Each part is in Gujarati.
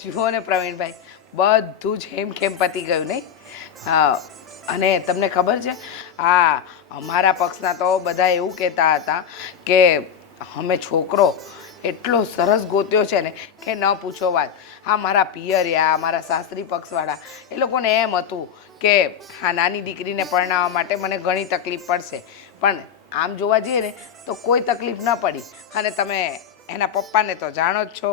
જુઓ ને પ્રવીણભાઈ, બધું જ હેમખેમ પતી ગયું નહીં? હા. અને તમને ખબર છે, આ અમારા પક્ષના તો બધા એવું કહેતા હતા કે અમે છોકરો એટલો સરસ ગોત્યો છે ને કે ન પૂછો વાત. હા, મારા પિયરિયા, મારા સાસરી પક્ષવાળા, એ લોકોને એમ હતું કે હા, નાની દીકરીને પરણાવવા માટે મને ઘણી તકલીફ પડશે, પણ આમ જોવા જઈએ ને તો કોઈ તકલીફ ન પડી. અને તમે એના પપ્પાને તો જાણો જ છો,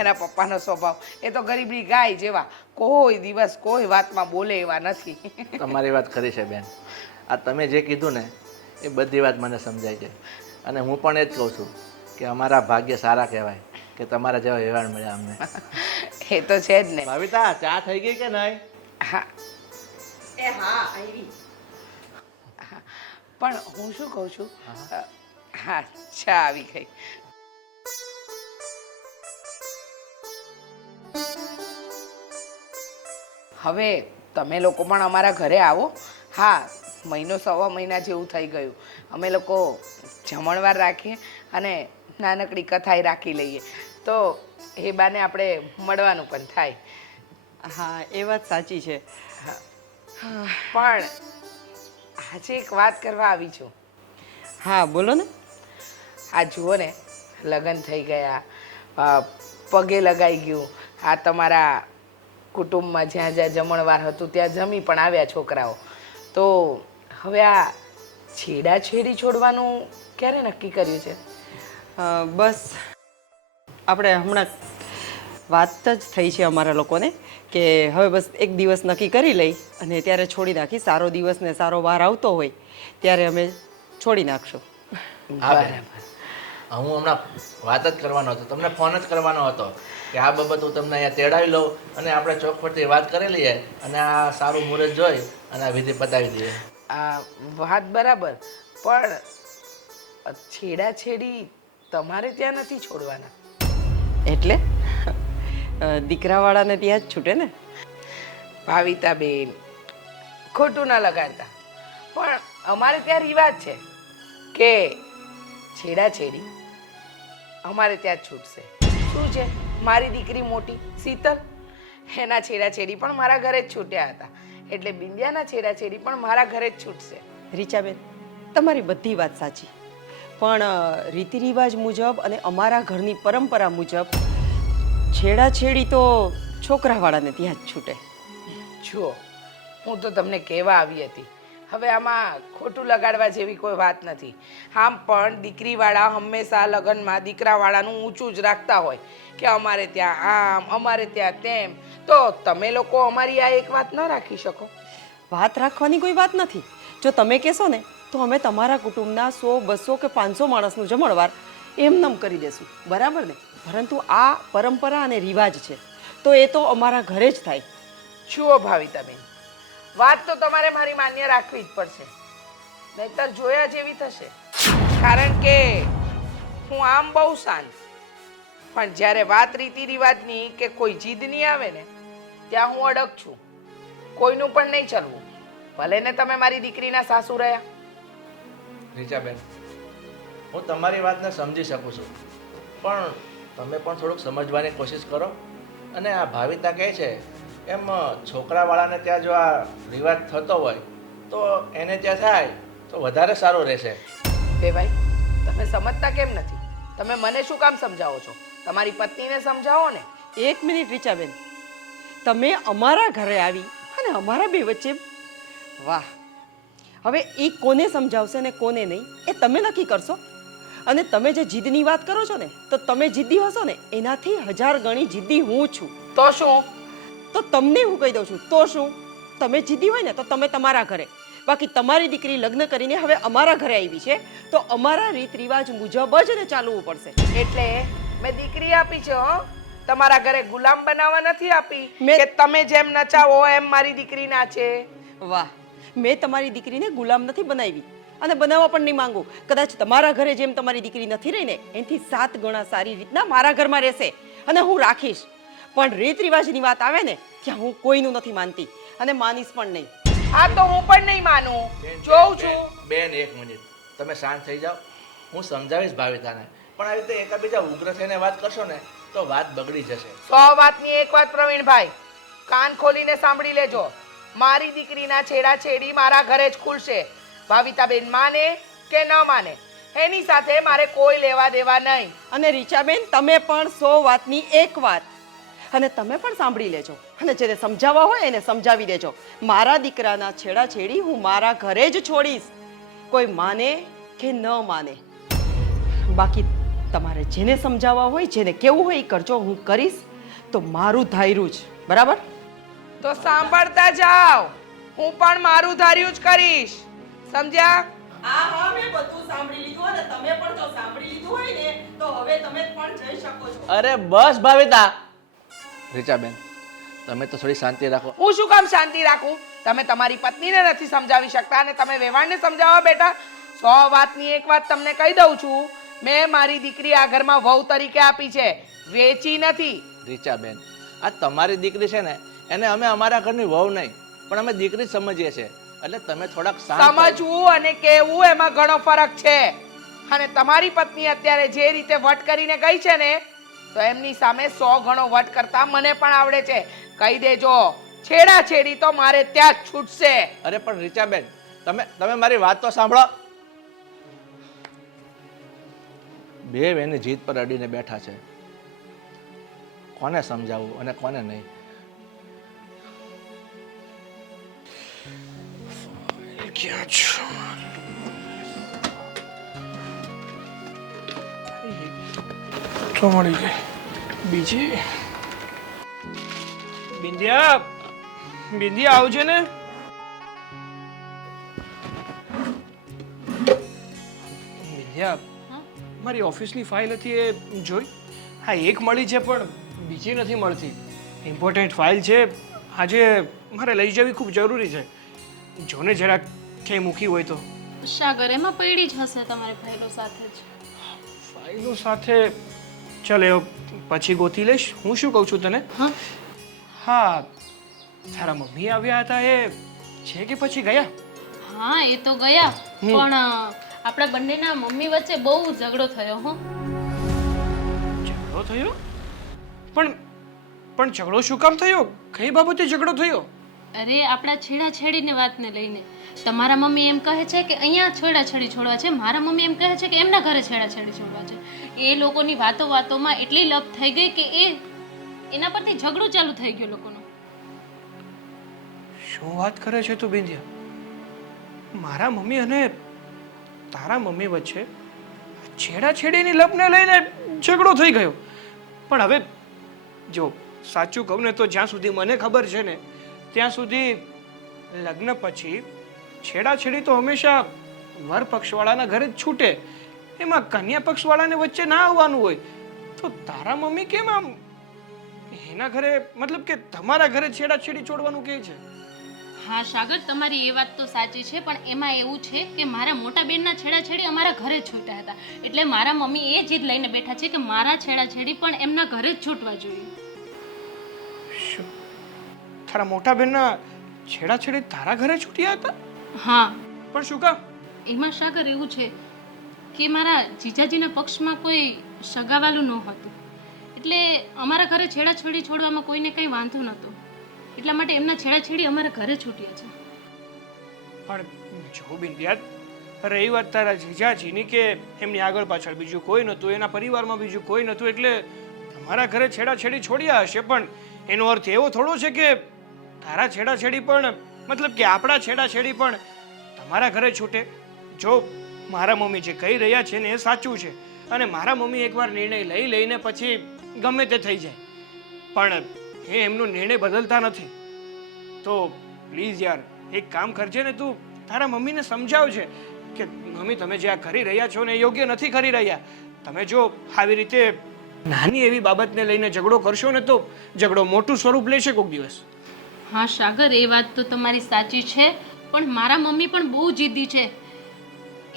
એના પપ્પાનો સ્વભાવ એ તો ગરીબની ગાય જેવા, કોઈ દિવસ કોઈ વાતમાં બોલે એવા નથી. તમારી વાત ખરી છે બેન. આ તમે જે કીધું ને એ બધી વાત મને સમજાય છે, અને હું પણ એ જ કહું છું કે અમારા ભાગ્ય સારા કહેવાય કે તમારા જેવા વ્યવહાર મળ્યા અમને. એ તો છે જ ને. ભાવિતા, ચા થઈ ગઈ કે નહીં? હા, એ હા આવી. પણ હું શું કહું છું, હા, ચા આવી ગઈ. હવે તમે લોકો પણ અમારા ઘરે આવો. હા, મહિનો સવા મહિના જેવું થઈ ગયું. અમે લોકો જમણવાર રાખીએ અને નાનકડી કથાઈ રાખી લઈએ, તો એ બાને આપણે મળવાનું પણ થાય. હા, એ વાત સાચી છે. પણ આજે એક વાત કરવા આવી છું. હા, બોલો ને. આ જુઓ ને, લગ્ન થઈ ગયા, પગે લગાઈ ગયું. આ તમારા કુટુંબમાં જ્યાં જ્યાં જમણવાર હતું ત્યાં જમી પણ આવ્યા છોકરાઓ. તો હવે આ છેડાછેડી છોડવાનું ક્યારે નક્કી કર્યું છે? બસ આપણે હમણાં વાત જ થઈ છે અમારા લોકોને કે હવે બસ એક દિવસ નક્કી કરી લઈ અને ત્યારે છોડી નાખી. સારો દિવસ ને સારો વાર આવતો હોય ત્યારે અમે છોડી નાખશું. હા બેન, હું હમણાં વાત જ કરવાનો હતો, તમને ફોન જ કરવાનો હતો કે આ બાબત હું તમને અહીંયા તેડાવી લઉં અને આપણે ચોખવટથી વાત કરી લઈએ અને આ સારું મુહૂર્ત જોઈ અને આ વિધિ પતાવી દઈએ. આ વાત બરાબર, પણ છેડાછેડી તમારે ત્યાં નથી છોડવાના. એટલે દીકરાવાળાને ત્યાં જ છૂટે ને. ભાવિતાબેન, ખોટું ન લગાડતા, પણ અમારે ત્યાં રિવાજ છે કે છેડાછેડી અમારે ત્યાં જ છૂટશે. શું છે, મારી દીકરી મોટી શીતલ, એના છેડાછેડી પણ મારા ઘરે જ છૂટ્યા હતા, એટલે બિંદિયાના છેડાછેડી પણ મારા ઘરે જ છૂટશે. રીચાબેન, તમારી બધી વાત સાચી, પણ રીતિ રિવાજ મુજબ અને અમારા ઘરની પરંપરા મુજબ છેડાછેડી તો છોકરાવાળાને ત્યાં જ છૂટે. જુઓ, હું તો તમને કહેવા આવી હતી, હવે આમાં ખોટું લગાડવા જેવી કોઈ વાત નથી. આમ પણ દીકરીવાળા હંમેશા લગ્નમાં દીકરાવાળાનું ઊંચું જ રાખતા હોય કે અમારે ત્યાં આમ, અમારે ત્યાં તેમ. તો તમે લોકો અમારી આ એક વાત ન રાખી શકો? વાત રાખવાની કોઈ વાત નથી. જો તમે કહેશો ને તો અમે તમારા કુટુંબના 100, 200 કે 500 માણસનું જમણવાર એમનેમ કરી દેશું, બરાબર ને? પરંતુ આ પરંપરા અને રિવાજ છે, તો એ તો અમારા ઘરે જ થાય. જુઓ ભાવિતાબેન, વાત તો તમારે મારી માન્ય રાખવી જ પડશે, નહીતર જોયા જેવી થશે. કારણ કે હું આમ બહુ શાંત, પણ જ્યારે વાત રીતિ રિવાજની કે કોઈ જીદની આવે ને ત્યાં હું અડગ છું. કોઈનું પણ નહીં ચાલવું, ભલે ને તમે મારી દીકરીના સાસુ રહ્યા. રીચાબેન, હું તમારી વાતને સમજી શકું છું, પણ તમે પણ થોડુંક સમજવાની કોશિશ કરો. અને આ ભાવિતા કહે છે એમ છોકરાવાળાને ત્યાં જો આ રિવાજ થતો હોય તો એને ત્યાં થાય તો વધારે સારું રહેશે. બે ભાઈ, તમે સમજતા કેમ નથી? તમે મને શું કામ સમજાવો છો? તમારી પત્નીને સમજાવો ને. 1 મિનિટ રીચાબેન, તમે અમારા ઘરે આવી અને અમારા બે વચ્ચે, વાહ! હવે એ કોને સમજાવશે ને કોને નહીં એ તમે નક્કી કરશો. અને તમે જે જીદની વાત કરો છો ને, તો તમે જીદ્દી હશો ને એનાથી 1000 ગણી જીદ્દી હું છું. તો શું? તો તમને હું કહી દઉં છું, તો શું? તમે જીદ્દી હોય ને તો તમે તમારા ઘરે, બાકી તમારી દીકરી લગ્ન કરીને હવે અમારા ઘરે આવી છે તો અમારા રીત રિવાજ મુજબ જ ને ચાલવું પડશે. એટલે મેં દીકરી આપી છે, હો? તમારા ઘરે ગુલામ બનાવવા નથી આપી મેં- કે તમે જેમ નચાવો એમ મારી દીકરી નાચે. વાહ! મેં તમારી દીકરીને ગુલામ નથી બનાવી અને બનાવવા પણ નહીં માંગુ. કદાચ તમારા ઘરે જેમ તમારી દીકરી નથી રહી ને એનાથી 7 ગણા સારી રીતના મારા ઘરમાં રહેશે અને હું રાખીશ. પણ રીત રિવાજની વાત આવે ને ત્યાં હું કોઈનું નથી માનતી અને માનીશ પણ નહીં. આ તો હું પણ નહીં માનું. જોઉં છું. બેન 1 મિનિટ, તમે શાંત થઈ જાઓ, હું સમજાવીશ ભાવિતાને. પણ આવી રીતે એકાબીજા ઉગ્ર થઈને વાત કરશો ને તો વાત બગડી જશે. 100 વાતની એક વાત પ્રવીણભાઈ, કાન ખોલીને સાંભળી લેજો. મારી દીકરીના છેડાછેડી મારા ઘરે જ ખુલશે. ભાવિતાબેન માને કે ન માને, એની સાથે મારે કોઈ લેવા દેવા નહીં. અને રીચાબેન, તમે પણ 100 વાતની એક વાત, અને તમે પણ સાંભળી લેજો, અને જેને સમજાવવા હોય એને સમજાવી દેજો. મારા દીકરાના છેડાછેડી હું મારા ઘરે જ છોડીશ, કોઈ માને કે ન માને. બાકી તમારે જેને સમજાવવા હોય, જેને કેવું હોય એ કરજો. હું કરીશ તો મારું ધાર્યું જ, બરાબર? તો સાંભળતા જાઓ, હું પણ મારું ધાર્યું જ કરીશ. સમજ્યા? હા, મેં બધું સાંભળી લીધું, અને તમે પણ જો સાંભળી લીધું હોય ને તો હવે તમે પણ જઈ શકો છો. અરે બસ ભાવિતા. રીચાબેન, તમે તો થોડી શાંતિ રાખો. હું શું કામ શાંતિ રાખું? તમે તમારી પત્નીને નથી સમજાવી શકતા અને તમે વેવાણને સમજાવવા બેઠા. 100 વાતની એક વાત તમને કહી દઉં છું, મેં મારી દીકરી આ ઘરમાં વહુ તરીકે આપી છે, વેચી નથી. રીચાબેન, આ તમારી દીકરી છે ને, એને અમે અમારા ઘરની વહુ નહીં પણ અમે દીકરી જ સમજીએ છીએ. એટલે તમે થોડાક શાંત થાઓ. સમજવું અને કહેવું એમાં ઘણો ફરક છે. અને તમારી પત્ની અત્યારે જે રીતે વટ કરીને ગઈ છે ને, તો એમની સામે 100 ગણો વટ કરતા મને પણ આવડે છે. કહી દેજો, છેડાછેડી તો મારે ત્યાં જ છૂટશે. અરે પણ રીચાબેન, તમે મારી વાત તો સાંભળો. બે એની જીત પર અડીને બેઠા છે, કોને સમજાવવું અને કોને નહીં. ક્યાં છો? તો મળી ગઈ બીજી. બિંદિયા, બિંદિયા આવજે ને. બિંદિયા, મારી ઓફિસની ફાઇલ હતી એ જોઈ. હા, એક મળી છે પણ બીજી નથી મળતી. ઇમ્પોર્ટન્ટ ફાઇલ છે, આજે મારે લઈ જવી ખૂબ જરૂરી છે. જોને જરાક ક્યાંય મૂકી હોય તો. સાગર, એમાં પડી જ હશે તમારી ફાઇલો સાથે જ. ફાઇલો સાથે? ચાલ, એ પછી ગોતી લઈશ. હું શું કહું છું તને? હા, તારા મમ્મી આવ્યા હતા, એ છે કે પછી ગયા? હા, એ તો ગયા, પણ આપણા બંનેના મમ્મી વચ્ચે બહુ ઝઘડો થયો. હો, ઝઘડો થયો? પણ ઝઘડો શું કામ થયો? કઈ બાબતે ઝઘડો થયો? અરે, આપણા છેડાછેડીની વાતને લઈને તમારા મમ્મી એમ કહે છે કે અહીંયા છેડાછેડી છોડવા છે, મારા મમ્મી એમ કહે છે કે એમના ઘરે છેડાછેડી છોડવા છે. એ લોકોની વાતોમાં એટલી લપ થઈ ગઈ કે એના પરથી ઝઘડો ચાલુ થઈ ગયો લોકોનો. શું વાત કરે છે તું બિંદિયા? મારા મમ્મી અને તારા મમ્મી વચ્ચે છેડાછેડીની લપને લઈને ઝઘડો થઈ ગયો. પણ હવે જો સાચું કહું ને તો જ્યાં સુધી મને ખબર છે ને ત્યાં સુધી લગ્ન પછી છેડાછેડી તો હંમેશા વર પક્ષવાળાના ઘરે જ છૂટે. એમાં કન્યા પક્ષવાળાને વચ્ચે ના આવવાનું હોય. તો તારા મમ્મી કેમ આમ એના ઘરે, મતલબ કે તમારા ઘરે છેડાછેડી છોડવાનું કહે છે? હા સાગર, તમારી એ વાત તો સાચી છે, પણ એમાં એવું છે કે મારા મોટા બેનના છેડાછેડી અમારા ઘરે જ છૂટ્યા હતા. એટલે મારા મમ્મી એ જીદ લઈને બેઠા છે કે મારા છેડાછેડી પણ એમના ઘરે જ છૂટવા જોઈએ. શું તારા મોટા બેનના છેડાછેડી તારા ઘરે છૂટ્યા હતા? હા, પણ શું કામ? એમાં સાગર એવું છે કે મારા જીજાજીના પક્ષમાં કોઈ સગાવાલું ન હતું, એટલે અમારા ઘરે છેડાછેડી છોડવામાં કોઈને કંઈ વાંધો નહોતો. એટલા માટે એમના છેડાછેડી અમારા ઘરે છૂટ્યા છે. પણ જો બિંદિયા, રહી વાત તારા જીજાજીની કે એમની આગળ પાછળ બીજું કોઈ નહોતું, એના પરિવારમાં બીજું કોઈ નહોતું, એટલે તમારા ઘરે છેડાછેડી છોડ્યા હશે. પણ એનો અર્થ એવો થોડો છે કે તારા છેડાછેડી પણ, મતલબ કે આપણા છેડાછેડી પણ તમારા ઘરે છૂટે. જો મારા મમ્મી જે કહી રહ્યા છે ને એ સાચું છે, અને મારા મમ્મી એકવાર નિર્ણય લઈને પછી ગમે તે થઈ જાય, પણ એ એમનો નિર્ણય બદલતા નથી. તો પ્લીઝ યાર, એક કામ કરજે ને, તું તારા મમ્મીને સમજાવજે કે મમ્મી, તમે જે આ કરી રહ્યા છો ને એ યોગ્ય નથી કરી રહ્યા. તમે જો આવી રીતે નાની એવી બાબતને લઈને ઝઘડો કરશો ને તો ઝઘડો મોટું સ્વરૂપ લેશે કોઈક દિવસ. હા સાગર, એ વાત તો તમારી સાચી છે, પણ મારા મમ્મી પણ બહુ જિદ્દી છે.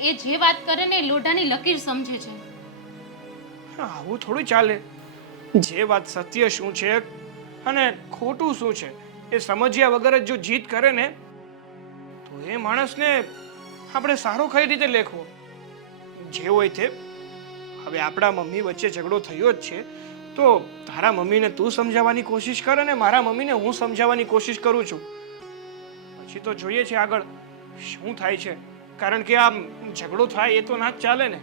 એ જે વાત કરે ને એ લોઢાની લકીર સમજે છે. આવું થોડું ચાલે. જે વાત સત્ય શું છે અને ખોટું શું છે એ સમજ્યા વગર જ જો જીત કરે ને તો એ માણસને આપણે સારો કઈ રીતે લેખવો. જે હોય તે હવે આપણા મમ્મી વચ્ચે ઝઘડો થયો જ છે તો તારા મમ્મીને તું સમજાવવાની કોશિશ કર અને મારા મમ્મીને હું સમજાવવાની કોશિશ કરું છું. પછી તો જોઈએ છે આગળ શું થાય છે, કારણ કે આ ઝઘડો થાય એ તો ના જ ચાલે ને.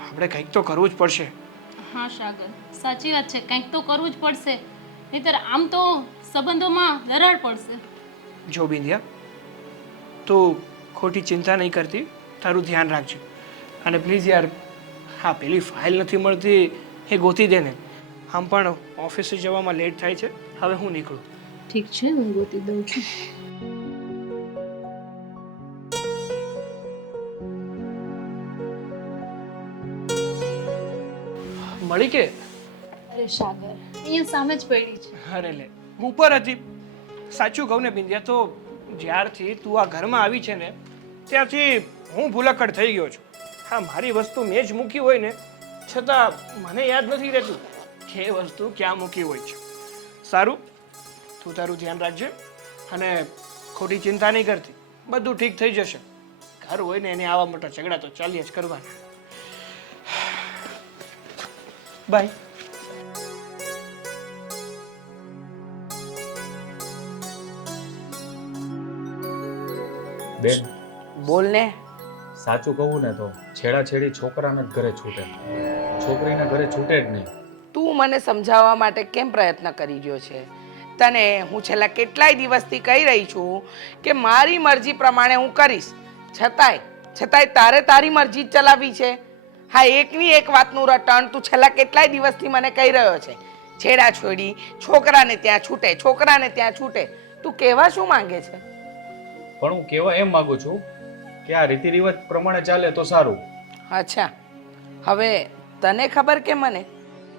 આપણે કંઈક તો કરવું જ પડશે. હા સાગર, સાચી વાત છે, કંઈક તો કરવું જ પડશે, નહીંતર આમ તો સંબંધોમાં દરાર પડશે. જો બિંદિયા, તું ખોટી ચિંતા નહીં કરતી, તારું ધ્યાન રાખજે. અને પ્લીઝ યાર, હા પેલી ફાઇલ નથી મળતી એ ગોતી દે ને. આમ પણ ઓફિસે જવામાં લેટ થાય છે. હવે હું નીકળું. ઠીક છે, હું ગોતી દઉં છું. મળી કે? અરે સાગર, અહીંયા સામે જ પડી છે. અરે લે, ઉપર હતી. સાચું કહું ને બિંદિયા, તો જ્યારથી તું આ ઘરમાં આવી છે ને ત્યારથી હું ભૂલક્કડ થઈ ગયો છું. હા, મારી વસ્તુ મેં જ મૂકી હોય ને છતાં મને યાદ નથી રહેતું કે એ વસ્તુ ક્યાં મૂકી હોય છે. સારું, તું તારું ધ્યાન રાખજે અને ખોટી ચિંતા નહીં કરતી, બધું ઠીક થઈ જશે. ઘર હોય ને એને આવા મોટા ઝઘડા તો ચાલ્યા જ કરવાના. બાય. બેન, બોલ ને. સાચું કહું ને તો છેડાછેડી છોકરાને જ ઘરે છૂટે, છોકરીને ઘરે છૂટે જ નહીં. તું મને સમજાવવા માટે કેમ પ્રયત્ન કરી રહ્યો છે? તને હું છેલ્લા કેટલાય દિવસથી કહી રહી છું કે મારી મરજી પ્રમાણે હું કરીશ, છતાંય તારે તારી મરજી જ ચલાવવી છે. હા, એકની એક વાતનું રટણ તું છેલ્લા કેટલાય દિવસથી મને કહી રહ્યો છે. છેડા છોડી છોકરાને ત્યાં છૂટે, છોકરાને ત્યાં છૂટે. તું કહેવા શું માંગે છે? પણ હું કહેવા એમ માંગુ છું કે આ રીતિ રિવાજ પ્રમાણે ચાલે તો સારું. અચ્છા, હવે તને ખબર કે મને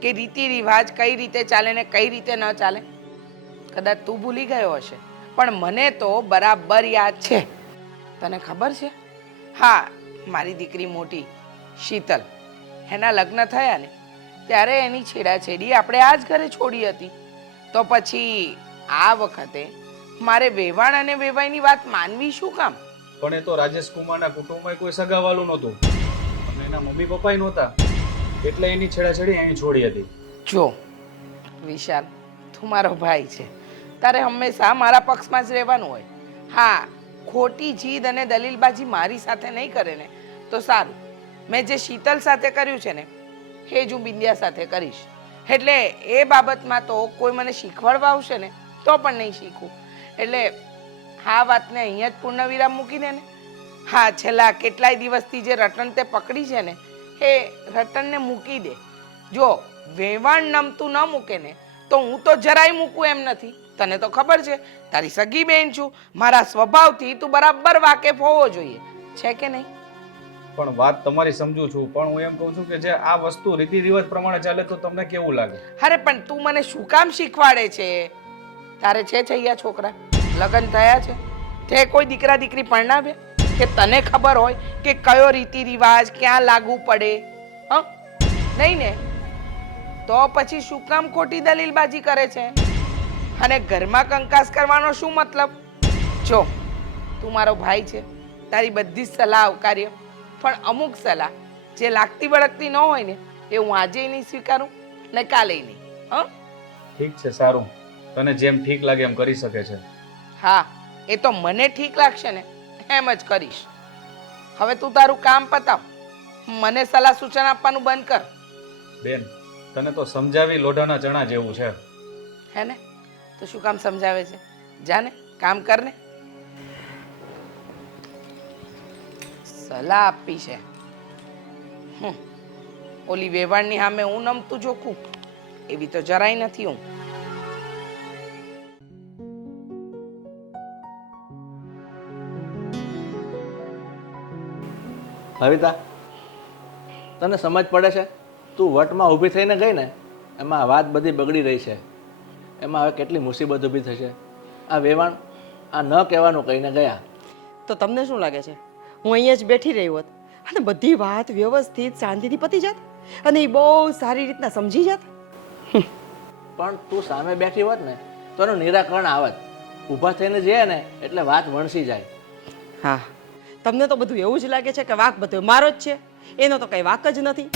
કે રીતિ રિવાજ કઈ રીતે ચાલે ને કઈ રીતે ન ચાલે? કદાચ તું ભૂલી ગયો હશે, પણ મને તો બરાબર યાદ છે. તને ખબર છે? હા, મારી દીકરી મોટી શીતલ, એના લગ્ન થયા ને ત્યારે એની છેડાછેડી આપણે આ જ ઘરે છોડી હતી. તો પછી આ વખતે મારે વેવાણ અને વેવાઈની વાત માનવી શું કામ? પણ એ તો રાજેશ કુમારના કુટુંબમાં કોઈ સગાવાલું નહોતું અને એના મમ્મી પપ્પાય નહોતા, એટલે એની છેડાછેડી અહીં છોડી હતી. જો વિશાલ, તું મારો ભાઈ છે, તારે હંમેશા મારા પક્ષમાં જ રહેવાનું હોય. હા, ખોટી જીદ અને દલીલબાજી મારી સાથે નહીં કરે ને તો સારું. મેં જે શીતલ સાથે કર્યું છે ને એ જ હું બિંદિયા સાથે કરીશ. એટલે એ બાબતમાં તો કોઈ મને શીખવાડવા આવશે ને તો પણ નહીં શીખું. એટલે આ વાતને અહીંયા જ પૂર્ણવિરામ મૂકી દે ને. હા, છેલ્લા કેટલાય દિવસથી જે રટણ તે પકડી છે ને એ રટણને મૂકી દે. જો વેવાણ નમતું ન મૂકે ને તો હું તો જરાય મૂકું એમ નથી. તને તો ખબર છે, તારી સગી બેન છું, મારા સ્વભાવથી તું બરાબર વાકેફ હોવો જોઈએ, છે કે નહીં? પણ વાત તમારી સમજુ છું, પણ હું એમ કહું છું કે જે આ વસ્તુ રીતિ રિવાજ પ્રમાણે ચાલે તો તમને કેવું લાગે? અરે પણ તું મને શું કામ શીખવાડે છે? તારે છે છૈયા છોકરા, લગ્ન થયા છે, તે કોઈ દીકરા દીકરી પરણાવે કે તને ખબર હોય કે કયો રીતિ રિવાજ ક્યાં લાગુ પડે? હ, નહીં ને? તો પછી શું કામ ખોટી દલીલબાજી કરે છે? અને ઘરમાં કંકાસ કરવાનો શું મતલબ? જો તું મારો ભાઈ છે, તારી બધી જ સલાહ આવકાર્ય, પણ અમુક સલાહ જે લાગતી વળગતી ન હોય ને એ હું આજે નહીં સ્વીકારું ને કાલે નહીં. હ, ઠીક છે, સારું, તને જેમ ઠીક લાગે એમ કરી શકે છે. હા, એ તો મને ઠીક લાગશે ને એમ જ કરીશ. હવે તું તારું કામ પતાવ, મને સલાહ સૂચન આપવાનું બંધ કર. બેન, તને તો સમજાવી લોઢાના ચણા જેવું છે. હે ને? તો શું કામ સમજાવે છે? જા ને, કામ કર ને. સલાહ આપી છે. ઓલી વેવાણની સામે હું નમતું જોખું એવી તો જરાય નથી હું. ભવિતા, તને સમજ પડે છે? તું વટમાં ઊભી થઈને ગઈ ને એમાં વાત બધી બગડી રહી છે. એમાં હવે કેટલી મુસીબત ઊભી થશે. આ વેવાણ આ ન કહેવાનું કહીને ગયા. તો તમને શું લાગે છે હું અહીંયા જ બેઠી રહી હોત અને બધી વાત વ્યવસ્થિત શાંતિથી પતી જાત અને એ બહુ સારી રીતના સમજી જાત? પણ તું સામે બેઠી હોત ને તો એનું નિરાકરણ આવત. ઊભા થઈને જઈએ ને એટલે વાત વણસી જાય. હા, તમને તો બધું એવું જ લાગે છે કે વાંક બધો મારો જ છે, એનો તો કંઈ વાંક જ નથી.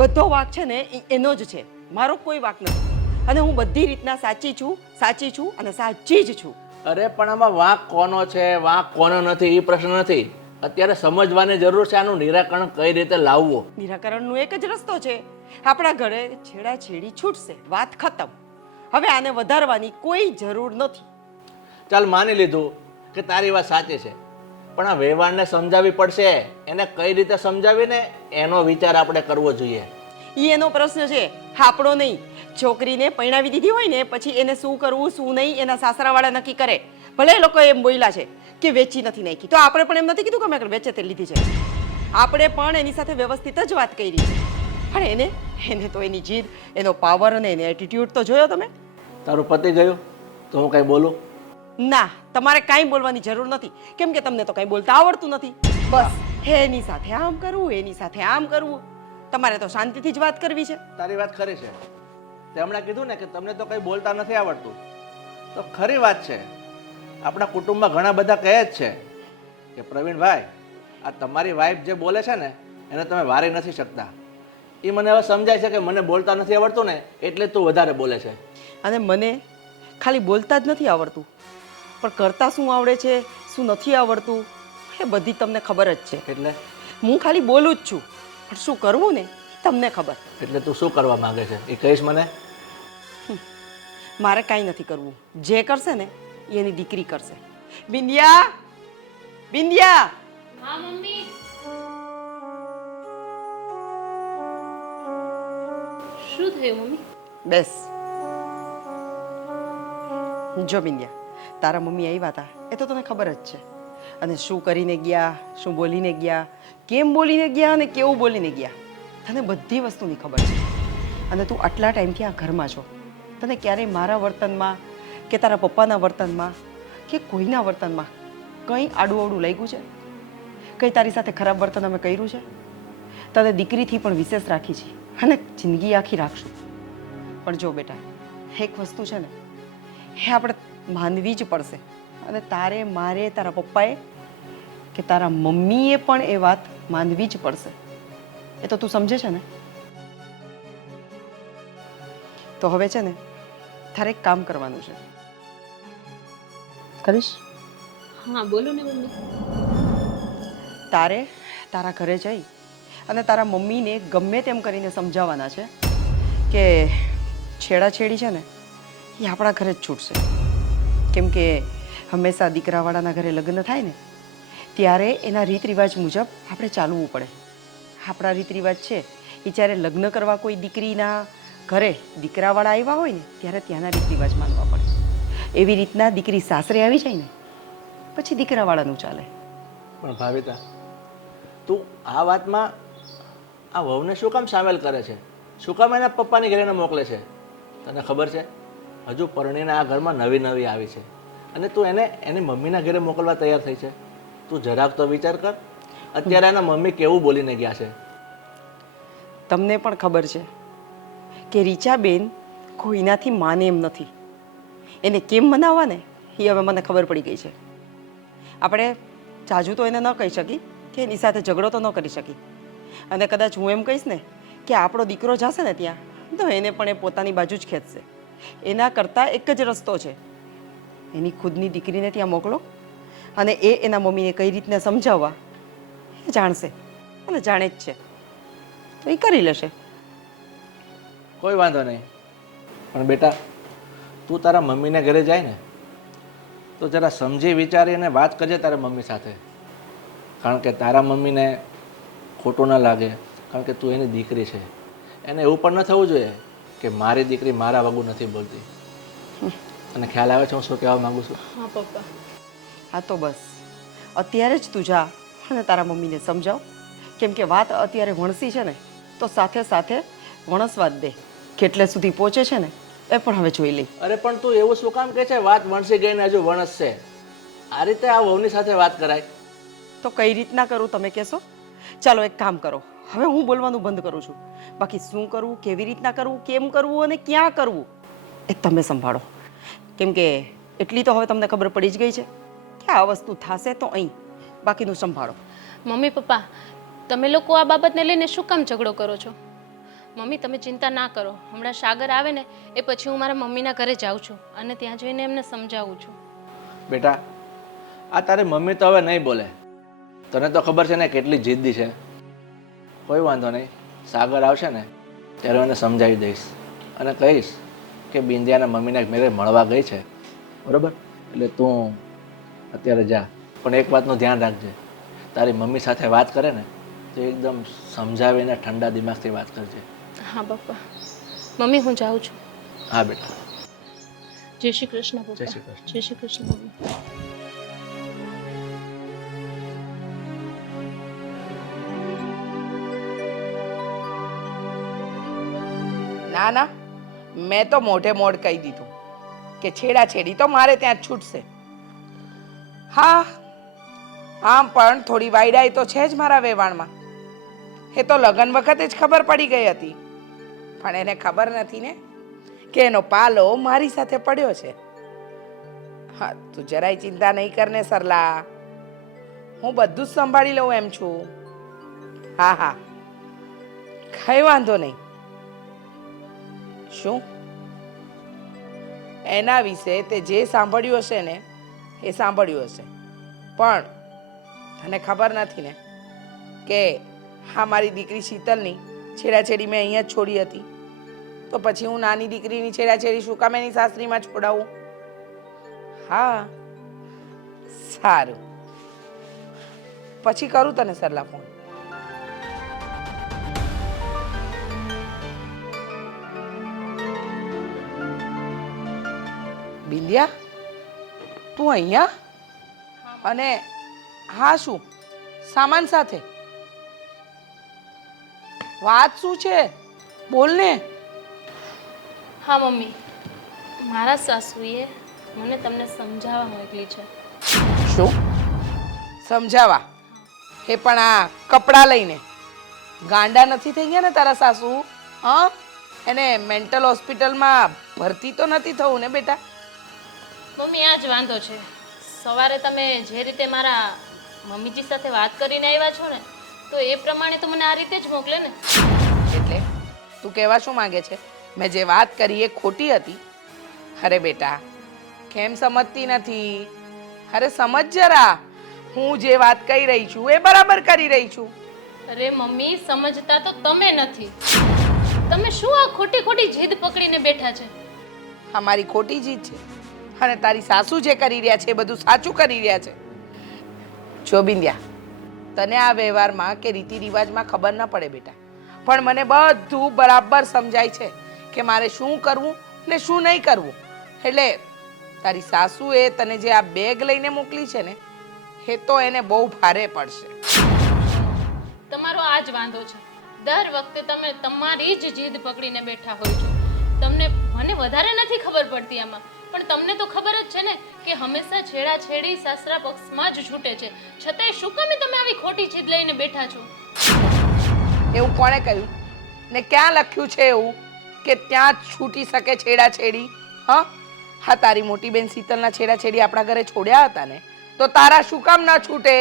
બધો વાંક છે ને એ એનો જ છે, મારો કોઈ વાંક નથી. અને હું બધી રીતના સાચી છું અને સાચી જ છું. અરે પણ આમાં વાંક કોનો છે વાંક કોનો નથી એ પ્રશ્ન નથી. અત્યારે સમજવાની જરૂર છે આનું નિરાકરણ કઈ રીતે લાવવું. નિરાકરણનો એક જ રસ્તો છે, આપણા ઘરે છેડાછેડી છૂટશે, વાત ખતમ. હવે આને વધારવાની કોઈ જરૂર નથી. ચાલ માની લીધું કે તારી વાત સાચી છે, પણ આ વ્યવહારને સમજાવવી પડશે. એને કઈ રીતે સમજાવીને એનો વિચાર આપણે કરવો જોઈએ. એ એનો પ્રશ્ન છે, આપણો નહીં. છોકરીને પરણાવી દીધી હોય ને પછી એને શું કરવું શું નહીં એના સાસરાવાળા નક્કી કરે. ભલે એ લોકો એમ બોલ્યા છે કે વેચી નથી નાખી, તો આપણે પણ એમ નથી કીધું કે અમે વેચે તે લીધી છે. આપણે પણ એની સાથે વ્યવસ્થિત જ વાત કરી છે. પણ એને તો એની જીદ, એનો પાવર અને એનો એટીટ્યુડ તો જોયો તમે. તારું પતિ ગયું તો હું કઈ બોલું? ના, તમારે કાંઈ બોલવાની જરૂર નથી, કેમ કે તમને તો કાંઈ બોલતા આવડતું નથી. બસ એની સાથે આમ કરવું, એની સાથે આમ કરવું. તમારે તો શાંતિથી જ વાત કરવી છે. તારી વાત ખરી છે. તે હમણાં કીધું ને કે તમને તો કંઈ બોલતા નથી આવડતું, તો ખરી વાત છે. આપણા કુટુંબમાં ઘણા બધા કહે જ છે કે પ્રવીણભાઈ, આ તમારી વાઈફ જે બોલે છે ને એને તમે વારી નથી શકતા. એ મને હવે સમજાય છે કે મને બોલતા નથી આવડતું ને એટલે તું વધારે બોલે છે. અને મને ખાલી બોલતા જ નથી આવડતું, પણ કરતા શું આવડે છે શું નથી આવડતું એ બધી તમને ખબર જ છે. એટલે હું ખાલી બોલું જ છું, પણ શું કરવું ને એ તમને ખબર. એટલે તું શું કરવા માંગે છે એ કહીશ મને? મારે કાંઈ નથી કરવું. જે કરશે ને એ એની દીકરી કરશે. બિંદિયા, બિંદિયા, હા મમ્મી. શું થયું મમ્મી? બેસ. જો બિંદિયા, તારા મમ્મી આવ્યા હતા એ તો તને ખબર જ છે. અને શું કરીને ગયા, શું બોલીને ગયા, કેમ બોલીને ગયા અને કેવું બોલીને ગયા, તને બધી વસ્તુની ખબર છે. અને તું આટલા ટાઈમથી આ ઘરમાં છો, તને ક્યારેય મારા વર્તનમાં કે તારા પપ્પાના વર્તનમાં કે કોઈના વર્તનમાં કંઈ આડું અવડું લાગ્યું છે? કંઈ તારી સાથે ખરાબ વર્તન અમે કર્યું છે? તને દીકરીથી પણ વિશેષ રાખી છે અને જિંદગી આખી રાખશું. પણ જો બેટા, એક વસ્તુ છે ને એ આપણે માનવી જ પડશે. અને તારે, મારે, તારા પપ્પાએ કે તારા મમ્મીએ પણ એ વાત માનવી જ પડશે. એ તો તું સમજે છે ને? તો હવે છે ને તારે એક કામ કરવાનું છે. કરીશ? હા બોલો ને મમ્મી. તારે તારા ઘરે જઈ અને તારા મમ્મીને ગમે તેમ કરીને સમજાવવાના છે કે છેડાછેડી છે ને એ આપણા ઘરે જ છૂટશે. કેમ કે હંમેશા દીકરાવાળાના ઘરે લગ્ન થાય ને ત્યારે એના રીત રિવાજ મુજબ આપણે ચાલવું પડે. આપણા રીત રિવાજ છે એ જ્યારે લગ્ન કરવા કોઈ દીકરીના ઘરે દીકરાવાળા આવ્યા હોય ને ત્યારે ત્યાંના રીત રિવાજ માનવા પડે. એવી રીતના દીકરી સાસરે આવી જાય ને પછી દીકરાવાળાનું ચાલે. પણ ભાવિતા, તું આ વાતમાં આ વહુને શું કામ સામેલ કરે છે? શું કામ એના પપ્પાની ઘરે મોકલે છે? તને ખબર છે હજુ પરણીને આ ઘરમાં નવી નવી આવી છે અને તું એને એની મમ્મીના ઘરે મોકલવા તૈયાર થઈ છે? તું જરાક તો વિચાર કર. અત્યારે એના મમ્મી કેવું બોલીને ગયા છે. તમને પણ ખબર છે કે રીચાબેન કોઈનાથી માને એમ નથી. એને કેમ મનાવવા ને એ હવે મને ખબર પડી ગઈ છે. આપણે જાજુ તો એને ન કહી શકી કે એની સાથે ઝઘડો તો ન કરી શકી. અને કદાચ હું એમ કહીશ ને કે આપણો દીકરો જશે ને ત્યાં તો એને પણ એ પોતાની બાજુ જ ખેંચશે. એના કરતાં એક જ રસ્તો છે, એની ખુદની દીકરીને ત્યાં મોકલો અને એ એના મમ્મીને કઈ રીતના સમજાવવા એ જાણશે અને જાણે જ છે તો એ કરી લેશે. કોઈ વાંધો નહીં, પણ બેટા તું તારા મમ્મીને ઘરે જાય ને તો જરા સમજી વિચારીને વાત કરજે તારા મમ્મી સાથે. કારણ કે તારા મમ્મીને ખોટું ન લાગે, કારણ કે તું એની દીકરી છે. એને એવું પણ ન થવું જોઈએ કે મારી દીકરી મારા વગું નથી બોલતી. અને ખ્યાલ આવે છે હું શું કહેવા માગું છું? હા પપ્પા. હા તો બસ અત્યારે જ તું જા અને તારા મમ્મીને સમજાવ. કેમ કે વાત અત્યારે વણસી છે ને તો સાથે સાથે વણસવા જ દે. કેટલે સુધી પહોંચે છે ને એ પણ હવે જોઈ લઈ. અરે પણ તું એવું શું કામ કહે છે વાત વણસી ગઈ ને હજુ વણસશે? આ રીતે આ વહુની સાથે વાત કરાય? તો કઈ રીતના કરું તમે કહેશો? ચાલો એક કામ કરો, હવે હું બોલવાનું બંધ કરું છું. બાકી શું કરવું, કેવી રીતના કરવું, કેમ કરવું અને ક્યાં કરવું એ તમે સંભાળો. કેમ કે એટલી તો હવે તમને ખબર પડી જ ગઈ છે કે આ વસ્તુ થશે તો અહીં, બાકીનું સંભાળો. મમ્મી પપ્પા, તમે લોકો આ બાબતને લઈને શું કામ ઝઘડો કરો છો? મમ્મી તમે ચિંતા ના કરો, હમણાં સાગર આવે ને એ પછી હું મારા મમ્મીના ઘરે જાઉં છું અને ત્યાં જઈને એમને સમજાવું છું. બેટા આ તારી મમ્મી તો હવે નહીં બોલે. તને તો ખબર છે ને કેટલી જિદ્દી છે. કોઈ વાંધો નહીં, સાગર આવશે ને ત્યારે એને સમજાવી દઈશ અને કહીશ કે બિંદિયાના મમ્મીને મેરે મળવા ગઈ છે, બરાબર? એટલે તું અત્યારે જા, પણ એક વાતનું ધ્યાન રાખજે, તારી મમ્મી સાથે વાત કરે ને તો એકદમ સમજાવીને ઠંડા દિમાગથી વાત કરજે. હા પપ્પા. મમ્મી હું જાઉં છું. હા બેટા. જય શ્રી કૃષ્ણ પપ્પા. જય શ્રી કૃષ્ણ. જય શ્રી કૃષ્ણ મમ્મી. ના ના, મેં તો મોઢે મોઢ કહી દીધું કે છેડાછેડી તો મારે ત્યાં જ છૂટશે. હા, આમ પણ થોડી વાયડાઈ તો છે જ મારા વેવાણમાં. એ તો લગ્ન વખતે જ ખબર પડી ગઈ હતી, પણ એને ખબર નથી ને કે એનો પાલો મારી સાથે પડ્યો છે. હા, તું જરાય ચિંતા નહીં કરને સરલા, હું બધું જ સંભાળી લઉં એમ છું. હા હા, કઈ વાંધો નહીં. શું એના વિશે તે જે સાંભળ્યું હશે ને એ સાંભળ્યું હશે, પણ તને ખબર નથી ને કે હા મારી દીકરી શીતલની છેડાછેડી મેં અહીંયા જ છોડી હતી, તો પછી હું નાની દીકરીની છેડાછેડી શું કામ એની સાસરીમાં છોડાવું? હા સારું, પછી કરું તને સરલા ફોન. બિંદિયા, તું અહીંયા? અને હા શું સામાન સાથે? વાત શું છે? બોલ ને. હા મમ્મી, મારા સાસુએ મને તમને સમજાવવા મોકલી છે. શું સમજાવા? એ પણ આ કપડાં લઈને? ગાંડા નથી થઈ ગયા ને તારા સાસુ? હા, એને મેન્ટલ હોસ્પિટલમાં ભરતી તો નથી થવું ને બેટા? મમ્મી આ જ વાંધો છે. સવારે તમે જે રીતે મારા મમ્મીજી સાથે વાત કરીને આવ્યા છો ને, તો એ પ્રમાણે તો મને આ રીતે જ મોકલે ને. એટલે તું કહેવા શું માંગે છે? મેં જે વાત કરી એ ખોટી હતી? અરે બેટા, કેમ સમજતી નથી? અરે સમજ જરા, હું જે વાત કહી રહી છું એ બરાબર કરી રહી છું. અરે મમ્મી, સમજતા તો તમે નથી. તમે શું આ ખોટી ખોટી જીદ પકડીને બેઠા છે? આ મારી ખોટી જીદ છે અને તારી સાસુ જે કરી રહ્યા છે એ બધું સાચું કરી રહ્યા છે. જો બિંદિયા, તને આ વ્યવહારમાં કે રીતિ રિવાજમાં ખબર ન પડે બેટા, પણ મને બધું બરાબર સમજાય છે કે મારે શું કરવું ને શું નહીં કરવું. એટલે તારી સાસુએ તને જે આ બેગ લઈને મોકલી છે ને એ તો એને બહુ ભારે પડશે. તમારો આ જ વાંધો છે. દર વખતે તમે તમારી જ જીદ પકડીને બેઠા હોય છો. મને વધારે નથી ખબર પડતી આમાં, પણ તમને તો ખબર જ છે ને કે હંમેશા છેડાછેડી સાસરા પક્ષમાં જ છૂટે છે. છતાંય શું કામે તમે આવી ખોટી જીદ લઈને બેઠા છો? એવું કોણે કહ્યું ને ક્યાં લખ્યું છે એવું કે ત્યાં જ છૂટી શકે છેડાછેડી? હા હા, તારી મોટી બેન શીતલના છેડાછેડી આપણા ઘરે છોડ્યા હતા ને, તો તારા શું કામ ના છૂટે?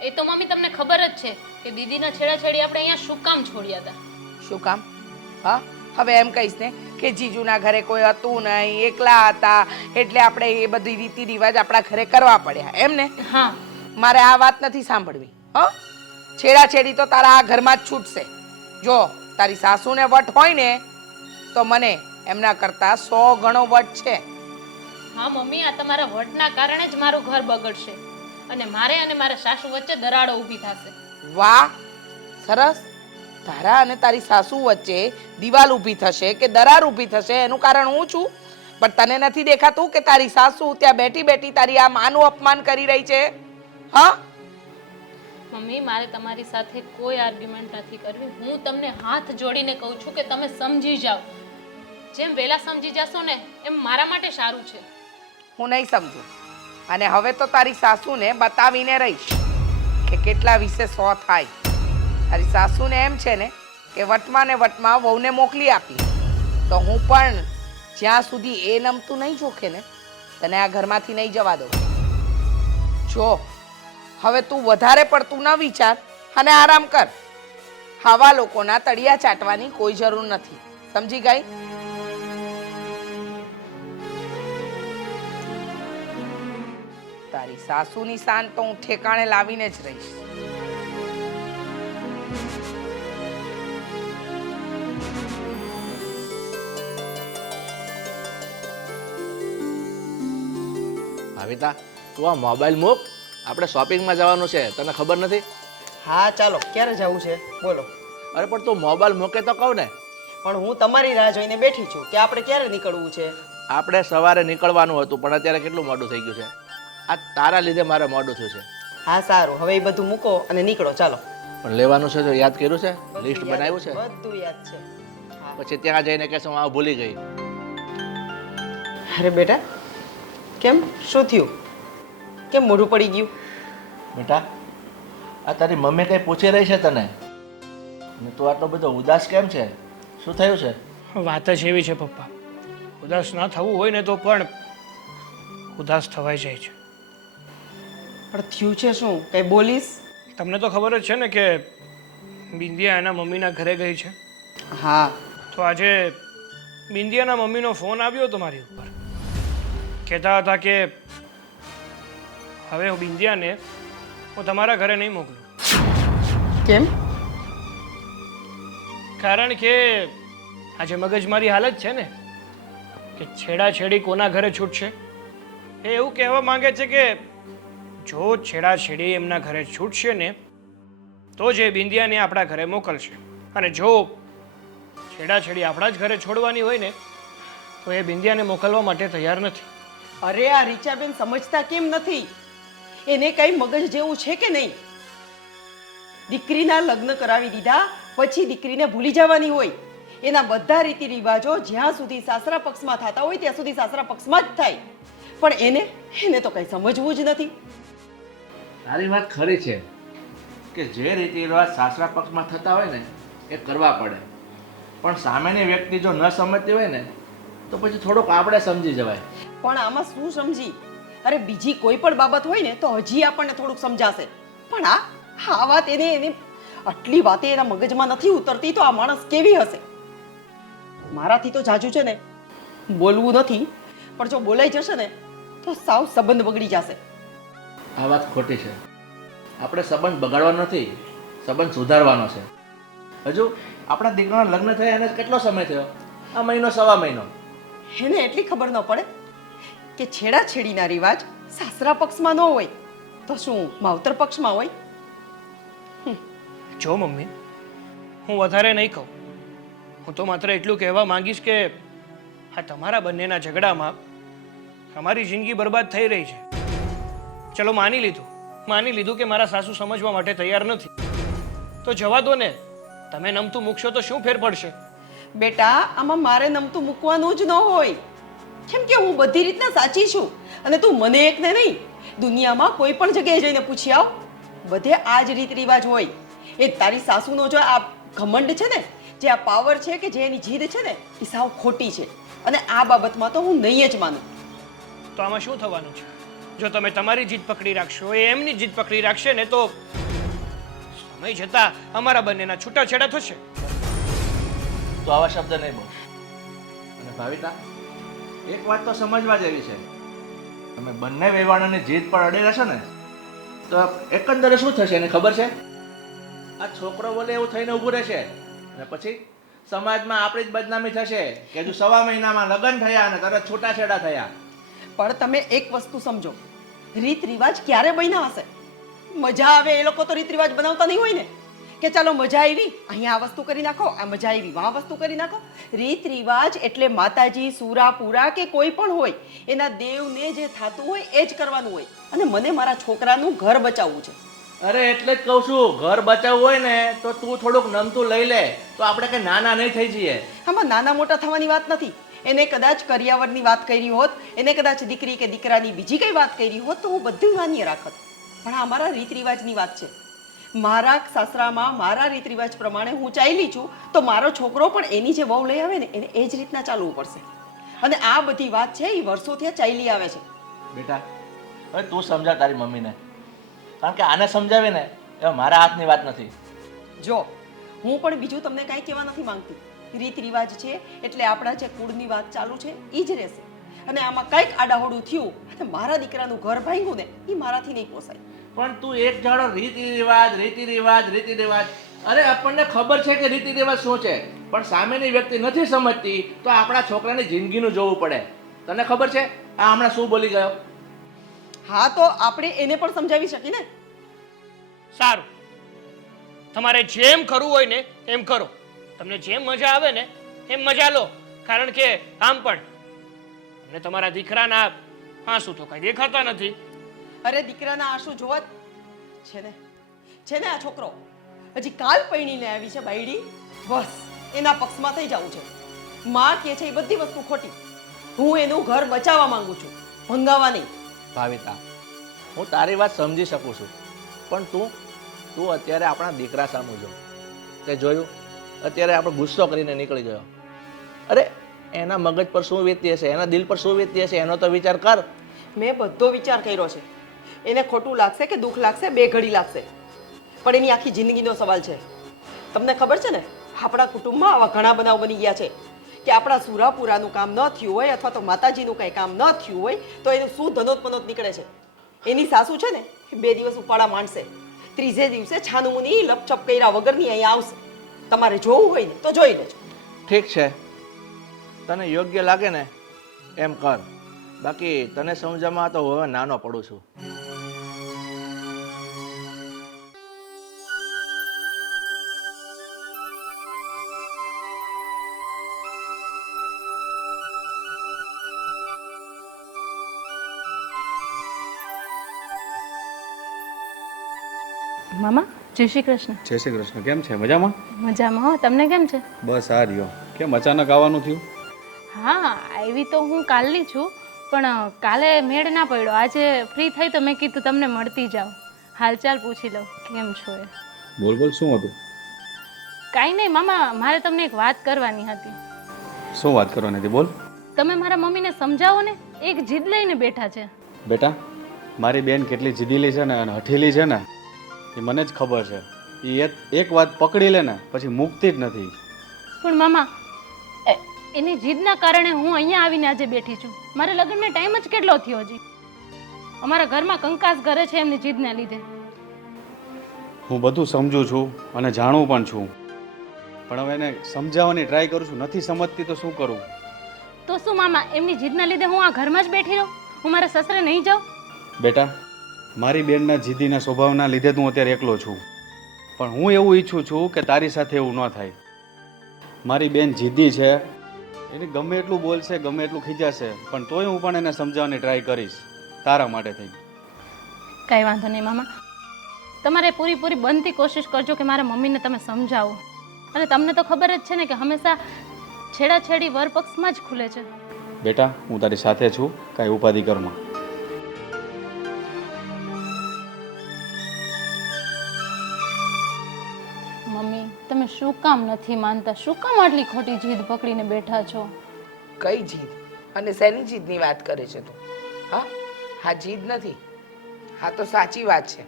એ તો મમ્મી તમને ખબર જ છે કે દીદીના છેડાછેડી આપણે અહીંયા શું કામ છોડ્યા હતા. શું કામ? હા, હવે એમ કહીશ ને કે જીજુના ઘરે કોઈ હતું નહીં, એકલા હતા, એટલે આપણે એ બધી રીતિ રિવાજ આપણા ઘરે કરવા પડ્યા એમ ને? હા. મારે આ વાત નથી સાંભળવી. હા, છેડાછેડી તો તારા આ ઘરમાં જ છૂટશે. જો તારી સાસુને વટ હોય ને તો મને એમના કરતા 100 ગણો વટ છે. હા મમ્મી, આ તમારા વટના કારણે જ મારું ઘર બગડશે અને મારે અને મારા સાસુ વચ્ચે દરાડો ઊભી થશે. વાહ, સરસ. તારા અને તારી સાસુ વચ્ચે દિવાલ ઊભી થશે કે દરાર ઊભી થશે એનું કારણ હું છું, પણ તને નથી દેખાતું કે તારી સાસુ ત્યાં બેઠી બેઠી તારી આ માનું અપમાન કરી રહી છે? હા મમ્મી, મારે તમારી સાથે કોઈ આર્ગ્યુમેન્ટ નથી કરવી. હું તમને હાથ જોડીને કહું છું કે તમે સમજી જાઓ. જેમ વહેલા સમજી જશો ને એમ મારા માટે સારું છે. હું નહીં સમજુ, અને હવે તો તારી સાસુને બતાવીને રહીશ કે કેટલા વિશે 100 થાય. તારી સાસુને એમ છે ને કે વટમાં ને વટમાં વહુને મોકલી આપી, તો હું પણ જ્યાં સુધી એ નમતું નહીં જોખે ને તને આ ઘરમાંથી નહીં જવા દઉં. જો હવે તું વધારે પડતું ન વિચાર અને આરામ કર. આવા લોકોના તળિયા ચાટવાની કોઈ જરૂર નથી. સમજી ગઈ? તારી સાસુની શાન તો હું ઠેકાણે લાવીને જ રહીશ. ભાવિતા, તું આ મોબાઈલ મૂક, આપણે શોપિંગમાં જવાનું છે, તને ખબર નથી? હા ચાલો, ક્યારે જવું છે બોલો. અરે પણ તું મોબાઈલ મૂકે તો કહું ને. પણ હું તમારી રાહ જોઈને બેઠી છું કે આપણે ક્યારે નીકળવું છે. આપણે સવારે નીકળવાનું હતું, પણ અત્યારે કેટલું મોડું થઈ ગયું છે. આ તારા લીધે મારે મોડું થયું છે. હા સારું, હવે એ બધું મૂકો અને નીકળો ચાલો. પણ લેવાનું છે જો યાદ કર્યું છે? લિસ્ટ બધું યાદ- બનાવ્યું છે? બધું યાદ છે. હા. પછી ત્યાં જઈને કહેશો હું આ ભૂલી ગઈ. અરે બેટા, કેમ શું થયું? કેમ મોઢું પડી ગયું? બેટા, આ તારી મમ્મી કંઈ પૂછી રહી છે તને? અને તું આટલો બધો ઉદાસ કેમ છે? શું થયું છે? વાત જ એવી છે પપ્પા, ઉદાસ ના થવું હોય ને તો પણ ઉદાસ થવાઈ જાય છે. પણ થયું છે શું? કઈ બોલીશ? તમને તો ખબર જ છે ને કે બિંદિયા એના મમ્મીના ઘરે ગઈ છે. હા. તો આજે બિંદિયાના મમ્મીનો ફોન આવ્યો હતો મારી ઉપર. કહેતા હતા કે હવે હું બિંદિયાને હું તમારા ઘરે નહીં મોકલું, કેમ? કારણ કે આજે મગજમારી હાલત છે ને કે છેડાછેડી કોના ઘરે છૂટશે. એ એવું કહેવા માંગે છે કે જો છેડાછેડી એમના ઘરે છૂટશે ને તો જ એ બિંદિયાને આપણા ઘરે મોકલશે, અને જો છેડાછેડી આપણા જ ઘરે છોડવાની હોય ને તો એ બિંદિયાને મોકલવા માટે તૈયાર નથી. અરે આ રીચાબેન સમજતા કેમ નથી? એને કઈ મગજ જેવું છે કે નહીં? દીકરીના લગ્ન કરાવી દીધા પછી દીકરીને ભૂલી જવાની હોય. એના બધા રીતિ રિવાજો જ્યાં સુધી સાસરા પક્ષમાં થતા હોય ત્યાં સુધી સાસરા પક્ષમાં જ થાય. પણ એને તો કઈ સમજવું જ નથી. તારી વાત ખરી છે કે જે રીતિ રિવાજ સાસરા પક્ષમાં થતા હોય ને એ કરવા પડે, પણ સામેની વ્યક્તિ જો ન સમજતી હોય ને તો પછી થોડુંક આપણે સમજી જવાય. પણ આમાં શું સમજી? અરે બીજી કોઈ પણ બાબત હોય ને તો હજી આપણને થોડુંક સમજાશે, પણ આ વાત એને આટલી વાતે એના મગજમાં નથી ઉતરતી તો આ માણસ કેવી હશે? મારાથી તો જાજુ છે ને બોલવું નથી, પણ જો બોલાઈ જશે ને તો સાવ સંબંધ બગડી જશે. આ વાત ખોટી છે. આપણે સંબંધ બગાડવાનો નથી, સંબંધ સુધારવાનો છે. હજુ આપણા દીકરાના લગ્ન થયા એને કેટલો સમય થયો? આ મહિનો સવા મહિનો. એને એટલી ખબર ન પડે કે છેડાછેડીના રિવાજ સાસરા પક્ષમાં ન હોય તો શું માવતર પક્ષમાં હોય? જો મમ્મી, હું વધારે નહીં કહું, હું તો માત્ર એટલું કહેવા માંગીશ કે આ તમારા બંનેના ઝઘડામાં અમારી જિંદગી બરબાદ થઈ રહી છે. ચલો માની લીધું કે મારા સાસુ સમજવા માટે તૈયાર નથી, તો જવા દો ને. તમે નમતું મૂકશો તો શું ફેર પડશે? બેટા, આમાં મારે નમતું મૂકવાનું જ ન હોય, કેમ કે હું બધી રીતના સાચી છું. અને તું મને એકને નહીં, દુનિયામાં કોઈ પણ જગ્યાએ જઈને પૂછી આવ, બધે આ જ રીત રિવાજ હોય. એ તારી સાસુનો જો આ ઘમંડ છે ને, જે આ પાવર છે કે જે એની જીદ છે ને, એ સાવ ખોટી છે. અને આ બાબતમાં તો હું નહીં જ માનું. તો આમાં શું થવાનું છે? જો તમે તમારી જીદ પકડી રાખશો, એ એમની જીદ પકડી રાખશે ને તો સમય જતા અમારા બંનેના છૂટાછેડા થશે. તો આવા શબ્દ નહીં બોલ. અને ભાવિતા, એક વાત તો સમજવા જેવી છે, તમે બંને વેવાણોની જીદ પર અડી રહેશો ને તો એકંદરે શું થશે એને ખબર છે? આ છોકરો બોલે એવું થઈને ઊભું રહેશે, અને પછી સમાજમાં આપણી જ બદનામી થશે કે હજુ સવા મહિનામાં લગ્ન થયા અને તરત છૂટાછેડા થયા. પણ તમે એક વસ્તુ સમજો, રીત રિવાજ ક્યારે બન્યા હશે? મજા આવે એ લોકો તો રીત રિવાજ બનાવતા નહીં હોય ને કે ચાલો મજા આવી, અહીંયા આ વસ્તુ કરી નાખો, આ મજા આવી આ વસ્તુ કરી નાખો. રીત રિવાજ એટલે માતાજી, સુરાપુરા કે કોઈ પણ હોય, એના દેવને જે થતું હોય એ જ કરવાનું હોય. અને મને મારા છોકરાનું ઘર બચાવવું છે. અરે એટલે જ કહું છું, ઘર બચાવવું હોય ને તો તું થોડુંક નમતું લઈ લે, તો આપણે કઈ નાના નહીં થઈ જઈએ. આમાં નાના મોટા થવાની વાત નથી. એને કદાચ કરિયાવરની વાત કરી હોત, એને કદાચ દીકરી કે દીકરાની બીજી કઈ વાત કરી હોત તો હું બધું માન્ય રાખત. પણ આ મારા રીત રિવાજની વાત છે. મારા સાસરામાં મારા રીત રિવાજ પ્રમાણે હું ચાલી છું, તો મારો છોકરો પણ એની જે વહુ લઈ આવે ને એને એ જ રીતના ચાલવું પડશે. અને આ બધી વાત છે એ વર્ષોથી આ ચાલી આવે છે. બેટા, હવે તું સમજા તારી મમ્મીને, કારણ કે આને સમજાવે ને એ મારા હાથની વાત નથી. જો હું પણ બીજું તમને કાંઈ કહેવા નથી માંગતી. રીત રિવાજ છે એટલે આપણા જે કુળની વાત ચાલુ છે એ જ રહેશે. અને આમાં કંઈક આડાહોડું થયું અને મારા દીકરાનું ઘર ભાંગ્યું ને એ મારાથી નહીં પોસાય. પણ તું એક જાણો રીતિ રિવાજ. અરે આપણને ખબર છે કે રીતિ રિવાજ શું છે, પણ સામેની વ્યક્તિ નથી સમજતી તો આપણા છોકરાની જિંદગીનું જોવું પડે. તને ખબર છે આ હમણાં શું બોલી ગયો? હા તો આપણે એને પણ સમજાવી શકીએ ને. સારું, તમારે જેમ કરવું હોય ને એમ કરો. તમને જેમ મજા આવે ને એમ મજા લો. કારણ કે આમ પણ અને તમારા દીકરાના આંસુ તો કઈ દેખાતા નથી. અરે દીકરાના આંસુ જોવા છે ને આ છોકરો હજી કાલ પૈણીને આવી છે બાયડી. બસ એના પક્ષમાં થઈ જવું છે. માં કે છે એ બધી વસ્તુ ખોટી. હું એનું ઘર બચાવવા માંગુ છું, ભંગાવા નહીં. ભાવિતા, હું તારી વાત સમજી શકું છું, પણ તું અત્યારે આપણા દીકરા સામું જો. તે જોયું અત્યારે આપણે ગુસ્સો કરીને નીકળી ગયો. અરે એના મગજ પર શું વીતતી હશે, એના દિલ પર શું વીતતી હશે એનો તો વિચાર કર. મેં બધો વિચાર કર્યો છે. એને ખોટું લાગશે કે દુઃખ લાગશે, બે ઘડી લાગશે, પણ એની આખી જિંદગીનો સવાલ છે. તમને ખબર છે ને આપણા કુટુંબમાં આવા ઘણા બનાવ બની ગયા છે કે આપણા સુરાપુરાનું કામ ન થયું હોય અથવા તો માતાજીનું કંઈ કામ ન થયું હોય તો એનું શું ધનોત નીકળે છે. એની સાસુ છે ને 2 દિવસ ઉપાડા માંડશે, ત્રીજે દિવસે છાનુમુની લપચપ કર્યા વગરની અહીંયા આવશે. તમારે જોવું હોય ને તો જોઈ લેજો. ઠીક છે, તને યોગ્ય લાગે ને એમ કર, બાકી તને સમજવામાં તો હવે નાનો પડું છું. મામા જય શ્રી કૃષ્ણ. જય શ્રી કૃષ્ણ. કેમ છે? મજામાં? મજામાં હો, તમને કેમ છે? બસ આ રહ્યો. કેમ અચાનક આવવાનું થયું? હા, આવી તો હું કાલની છું, પણ કાલે મેળ ના પડ્યો. આજે ફ્રી થઈ તો મેં કીધું તમને મળતી જાઉં, હાલચાલ પૂછી લઉં કેમ છો એ. બોલ શું હતું? કાંઈ નહીં મામા, મારે તમને એક વાત કરવાની હતી. શું વાત કરવાની હતી? બોલ. તમે મારા મમ્મીને સમજાવો ને, એક જીદ લઈને બેઠા છે. બેટા, મારી બેન કેટલી જીદીલી છે ને અને હઠીલી છે ને એ મને જ ખબર છે. એ એક વાત પકડી લે ને પછી મૂકતી જ નથી. પણ મામા, એની જીદના કારણે હું અહીંયા આવીને આજે બેઠી છું. મારે લગ્નને ટાઈમ જ કેટલો થયો હજી. અમારા ઘરમાં કંકાસ ઘરે છે એમની જીદના લીધે. હું બધું સમજુ છું અને જાણું પણ છું, પણ હવે એને સમજાવવાની ટ્રાય કરું છું. નથી સમજતી તો શું કરું? તો શું મામા, એમની જીદના લીધે હું આ ઘરમાં જ બેઠી રહું? હું મારા સસરે નહીં જાઉં? બેટા, મારી બેનના જીદીના સ્વભાવના લીધે તું અત્યારે એકલો છું, પણ હું એવું ઈચ્છું છું કે તારી સાથે એવું ન થાય. મારી બેન જીદી છે, એને ગમે એટલું બોલશે, ગમે એટલું ખીજાશે, પણ તોય હું પણ એને સમજાવવાની ટ્રાય કરીશ તારા માટે થઈ. કાંઈ વાંધો નહીં મામા, તમારે પૂરી બનતી કોશિશ કરજો કે મારા મમ્મીને તમે સમજાવો. અને તમને તો ખબર જ છે ને કે હંમેશા છેડાછેડી વરપક્ષમાં જ ખુલે છે. બેટા, હું તારી સાથે છું, કાંઈ ઉપાધિ કરમાં. મમ્મી, તમે શું કામ નથી માનતા? શું કામ આટલી ખોટી જીદ પકડીને બેઠા છો? કઈ જીદ અને શેની જીદની વાત કરે છે તું? હા જીદ નથી, હા તો સાચી વાત છે.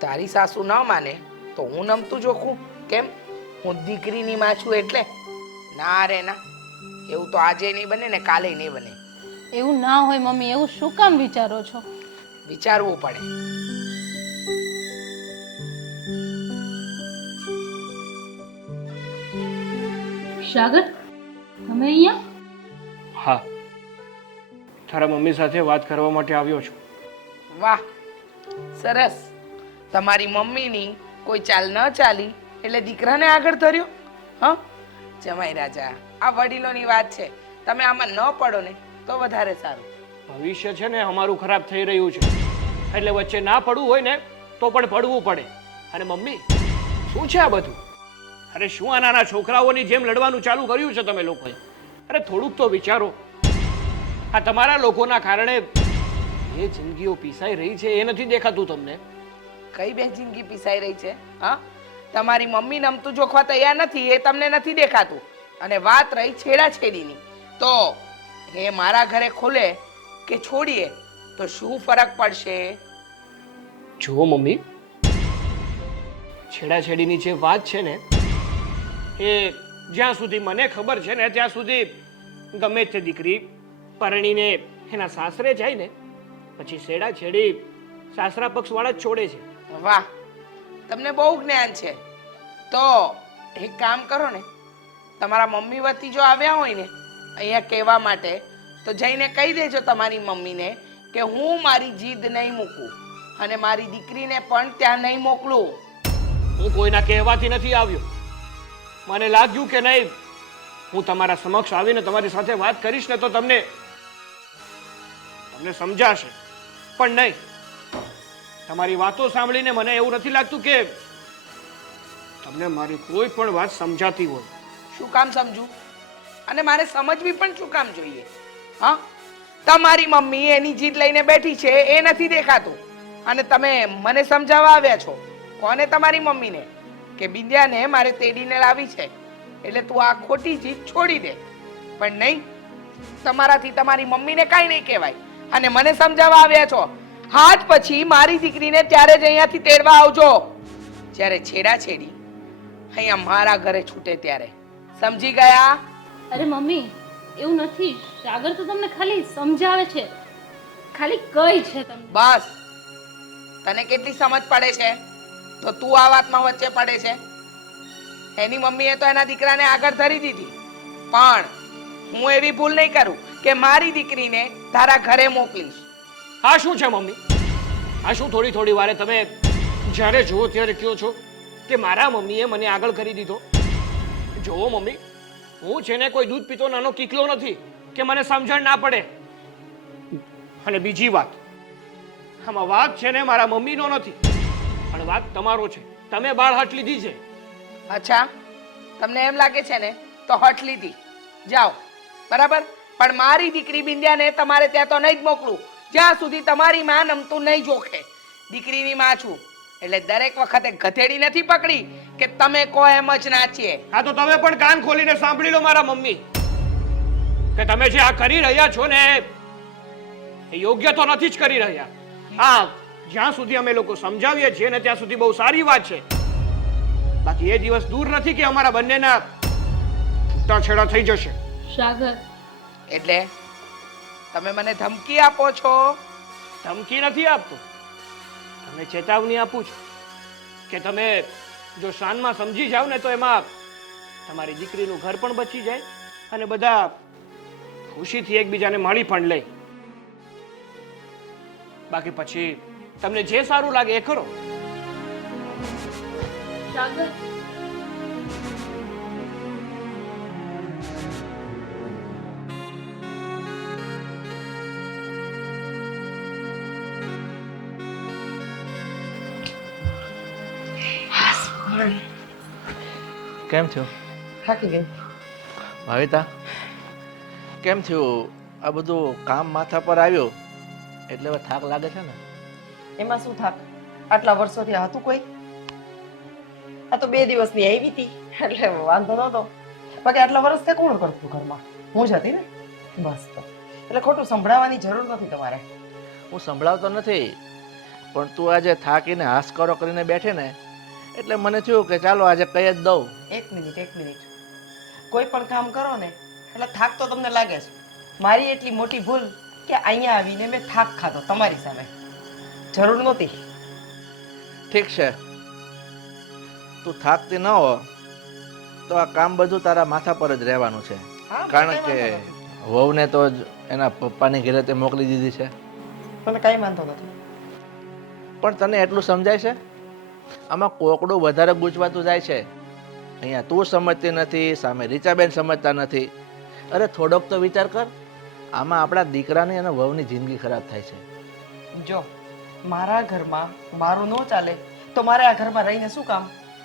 તારી સાસુ ન માને તો હું નમતું જોખું કેમ? હું દીકરીની માં છું એટલે? ના રે ના, એવું તો આજે નહીં બને ને કાલે નહીં બને. એવું ના હોય મમ્મી, એવું શું કામ વિચારો છો? વિચારવું પડે. સાગર, તમે અહીંયા? હા, તારા મમ્મી સાથે વાત કરવા માટે આવ્યો છું. વાહ, સરસ. તમારી મમ્મીની કોઈ ચાલ ન ચાલી એટલે દીકરાને આગળ ધર્યો. હા જમાઈ રાજા, આ વડીલોની વાત છે, તમે આમાં ન પડો ને તો વધારે સારું. ભવિષ્ય છે ને અમારું ખરાબ થઈ રહ્યું છે, એટલે વચ્ચે ના પડવું હોય ને તો પણ પડવું પડે. અને મમ્મી, શું છે આ બધું? અરે શું આ નાના છોકરાઓની જેમ લડવાનું ચાલુ કર્યું છે તમે લોકોએ? અરે થોડુંક તો વિચારો. આ તમારા લોકોના કારણે એ જિંદગીઓ પીસાઈ રહી છે, એ નથી દેખાતું તમને? કઈ બે જિંદગી પીસાઈ રહી છે? હા, તમારી મમ્મી નમતું જોખવા તૈયાર નથી એ તમને નથી દેખાતું. અને વાત રહી છેડાછેડીની, તો એ મારા ઘરે ખોલે કે છોડીએ તો શું ફરક પડશે? જુઓ મમ્મી, છેડાછેડીની જે વાત છે ને એ જ્યાં સુધી મને ખબર છે ને ત્યાં સુધી ગમે તે દીકરી પરણીને એના સાસરે જાય ને પછી છેડા છેડી સાસરા પક્ષવાળા જ છોડે છે. વાહ, તમને બહુ જ્ઞાન છે. તો એક કામ કરો ને, તમારા મમ્મી વતી જો આવ્યા હોય ને અહીંયા કહેવા માટે, તો જઈને કહી દેજો તમારી મમ્મીને કે હું મારી જીદ નહીં મૂકું અને મારી દીકરીને પણ ત્યાં નહીં મોકલું. હું કોઈના કહેવાથી નથી આવ્યો. મને લાગ્યું કે નહીં, હું તમારા સમક્ષ આવીને તમારી સાથે વાત કરીશ ને તો તમને સમજાશે, પણ નહીં. તમારી વાતો સાંભળીને મને એવું નથી લાગતું કે તમને મારી કોઈ પણ વાત સમજાતી હોય. શું કામ સમજું? અને મારે સમજવી પણ શું કામ જોઈએ? હા, તમારી મમ્મી એની જીદ લઈને બેઠી છે એ નથી દેખાતું અને તમે મને સમજાવવા આવ્યા છો. કોને? તમારી મમ્મીને કે બિંદ્યાને મારે તેડીને લાવી છે એટલે તું આ ખોટી જીદ છોડી દે. પણ નહીં, તમારાથી તમારી મમ્મીને કાંઈ નહીં કહેવાય અને મને સમજાવવા આવ્યા છો. હાથ પછી મારી દીકરીને ત્યારે જ અહીંયાથી તેડવા આવજો જ્યારે છેડાછેડી અહીંયા મારા ઘરે છૂટે ત્યારે. સમજી ગયા? અરે મમ્મી, એવું નથી. સાગર તો તમને ખાલી સમજાવે છે, ખાલી કઈ છે તમને. બસ, તને કેટલી સમજ પડે છે તો તું આ વાતમાં વચ્ચે પડે છે? એની મમ્મીએ તો એના દીકરાને આગળ ધરી દીધી, પણ હું એવી ભૂલ નહીં કરું કે મારી દીકરીને તારા ઘરે મોકલીશ. આ શું છે મમ્મી? આ શું થોડી થોડી વારે તમે જ્યારે જુઓ ત્યારે કહો છો કે મારા મમ્મીએ મને આગળ કરી દીધો? જુઓ મમ્મી, હું છે ને કોઈ દૂધ પીતો નાનો કીકલો નથી કે મને સમજણ ના પડે. અને બીજી વાત, આમાં વાત છે ને મારા મમ્મીનો નથી, પણ વાત તમારો છે. તમે બાળ હાથ લીધી છે. અચ્છા, તમને એમ લાગે છે ને તો હઠ લીધી, જાઓ, બરાબર. પણ મારી દીકરી બિંદ્યાને તમારે ત્યાં તો નહીં જ મોકલું જ્યાં સુધી તમારી માં નમતું નહીં જોખે. દીકરીની માં છું એટલે દરેક વખતે ગધેડી નથી પકડી કે તમે કહો એમ જ નાચીએ. હા, તો તમે પણ કાન ખોલીને સાંભળી લો મારા મમ્મી, કે તમે જે આ કરી રહ્યા છો ને એ યોગ્ય તો નથી જ કરી રહ્યા. હા, જ્યાં સુધી અમે લોકો સમજાવીએ છીએ ને ત્યાં સુધી બહુ સારી વાત છે. બાકી એ દિવસ દૂર નથી કે અમારા બંનેના છૂટાછેડા થઈ જશે. સાગર, એટલે તમે મને ધમકી આપો છો? ધમકી નથી આપતો, તમે ચેતવણી આપું છું કે તમે જો શાનમાં સમજી જાવ ને તો એમાં તમારી દીકરીનું ઘર પણ બચી જાય અને બધા ખુશીથી એકબીજાને મળી પણ લે. બાકી પછી તમને જે સારું લાગે એ કરો. સાગર, કેમ થયું થાકી ગઈ. ભાવિતા? કેમ થયું? આ બધું કામ માથા પર આવ્યું એટલે હવે થાક લાગે છે ને? એમાં શું થાક? આટલા વર્ષોથી હતું કોઈ? આ તો 2 દિવસની આવી હતી એટલે વાંધો નહોતો. બાકી આટલા વર્ષથી કોણ કરતું ઘરમાં? હું જ હતી ને. બસ તો એટલે ખોટું સંભળાવવાની જરૂર નથી તમારે. હું સંભળાવતો નથી, પણ તું આજે થાકીને હાશકારો કરીને બેઠે ને એટલે મને થયું કે ચાલો આજે કહી જ દઉં. એક મિનિટ. કોઈ પણ કામ કરો ને એટલે થાક તો તમને લાગે છે. મારી એટલી મોટી ભૂલ કે અહીંયા આવીને મેં થાક ખાધો તમારી સામે. જરૂર નહોતી. ઠીક છે, તું થાકતી ન હો તો આ કામ બધું તારા માથા પર જ રહેવાનું છે. હા, કારણ કે વહુને તો જ એના પપ્પાની ઘરે તે મોકલી દીધી છે. મને કાંઈ વાંધો નથી. પણ તને એટલું સમજાય છે? આમાં કોકડું વધારે ગૂંચવાતું જાય છે. અહીંયા તું સમજતી નથી, સામે રીચાબેન સમજતા નથી. અરે થોડોક તો વિચાર કર. આમાં આપણા દીકરાની અને વહુની જિંદગી ખરાબ થાય છે. જો મારા ઘરમાં મારું ન ચાલે તો મારે આ ઘરમાં રહીને શું કામ?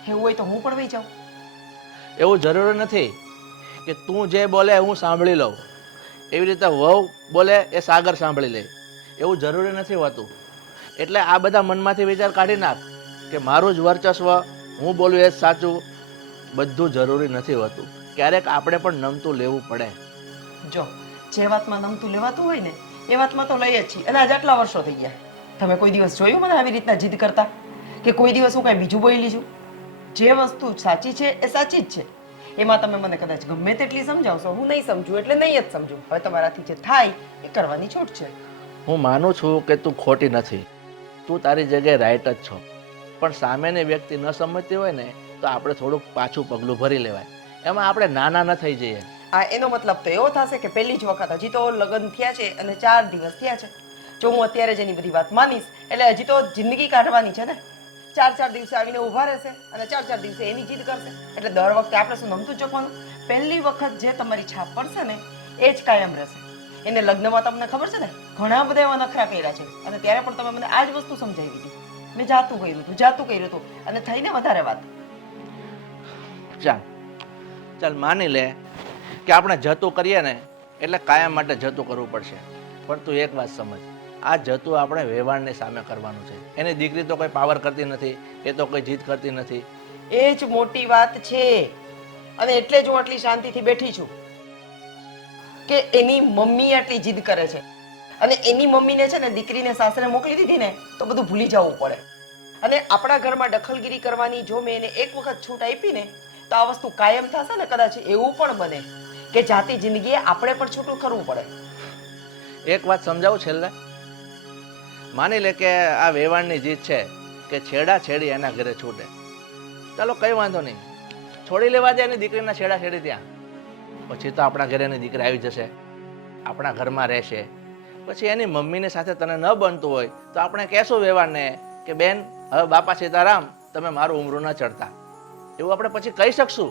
એવું હોય તો હું પણ વહી જાઉં. એવું જરૂરી નથી કે તું જે બોલે હું સાંભળી લઉં, એવી રીતે વહુ બોલે એ સાગર સાંભળી લે, એવું જરૂરી નથી હોતું. એટલે આ બધા મનમાંથી વિચાર કાઢી નાખ કે મારું જ વર્ચસ્વ, હું બોલું એ જ સાચું. બધું જરૂરી નથી હોતું. ક્યારેક આપણે પણ નમતું લેવું પડે. જો જે વાતમાં નમતું લેવાતું હોય ને એ વાતમાં તો લઈએ જ છીએ. અને આજે આટલા વર્ષો થઈ ગયા, તમે કોઈ દિવસ જોયું મને આવી રીતના જીદ કરતા? કે કોઈ દિવસ હું કાંઈ બીજું બોલી છું? જે વસ્તુ સાચી છે એ સાચી જ છે. એમાં તમે મને કદાચ ગમે તેટલી સમજાવશો, હું નહીં સમજુ એટલે નહીં જ સમજુ. હવે તમારાથી જે થાય એ કરવાની છૂટ છે. હું માનું છું કે તું ખોટી નથી, તું તારી જગ્યાએ રાઈટ જ છો, પણ સામેની વ્યક્તિ ન સમજતી હોય ને તો આપણે થોડુંક પાછું પગલું ભરી લેવાય. એમાં આપણે નાના ન થઈ જઈએ. આ એનો મતલબ તો એવો થશે કે પહેલી જ વખત, હજી તો લગ્ન થયા છે અને 4 દિવસ થયા છે. જો હું અત્યારે જ એની બધી વાત માનીશ એટલે હજી તો જિંદગી કાઢવાની છે ને. 4 દિવસે આવીને ઊભા રહેશે અને 4 દિવસે એની જીદ કરશે. એટલે દર વખતે આપણે શું નમતું જ જોવાનું? પહેલી વખત જે તમારી છાપ પડશે ને એ જ કાયમ રહેશે. એને લગ્નમાં તમને ખબર છે ને ઘણા બધા એવા નખરા કર્યા છે અને ત્યારે પણ તમે મને આ જ વસ્તુ સમજાવી હતી. મેં જાતું કર્યું હતું અને થઈને વધારે વાત. ચાલ માની લે કે આપણે જતું કરીએ ને એટલે કાયમ માટે જતું કરવું પડશે, પણ તું એક વાત સમજ, આ જતું આપણે વેવાણની સામે કરવાનું છે. એની દીકરી તો કોઈ પાવર કરતી નથી, એ તો કોઈ જીદ કરતી નથી. એ જ મોટી વાત છે અને એટલે જ હું આટલી શાંતિથી બેઠી છું કે એની મમ્મી આટલી જીદ કરે છે અને એની મમ્મીને છે ને દીકરીને સાસરે મોકલી દીધી ને તો બધું ભૂલી જવું પડે. અને આપણા ઘરમાં દખલગીરી કરવાની જો મેં એને એક વખત છૂટ આપી ને તો આ વસ્તુ કાયમ થશે ને. કદાચ એવું પણ બને કે જાતી જિંદગીએ આપણે પણ છૂટું કરવું પડે. એક વાત સમજાવું છેલ્લે, માની લે કે આ વેવાણની જીદ છે કે છેડા છેડી એના ઘરે છૂટે. ચાલો કંઈ વાંધો નહીં, છોડી લેવા દે એની દીકરીના છેડા છેડી ત્યાં. પછી તો આપણા ઘરે એની દીકરી આવી જશે, આપણા ઘરમાં રહેશે. પછી એની મમ્મીની સાથે તને ન બનતું હોય તો આપણે કહેશું વેવાણને કે બેન હવે બાપા સીતારામ તમે મારું ઉમરું ન ચડતા. એવું આપણે પછી કહી શકશું.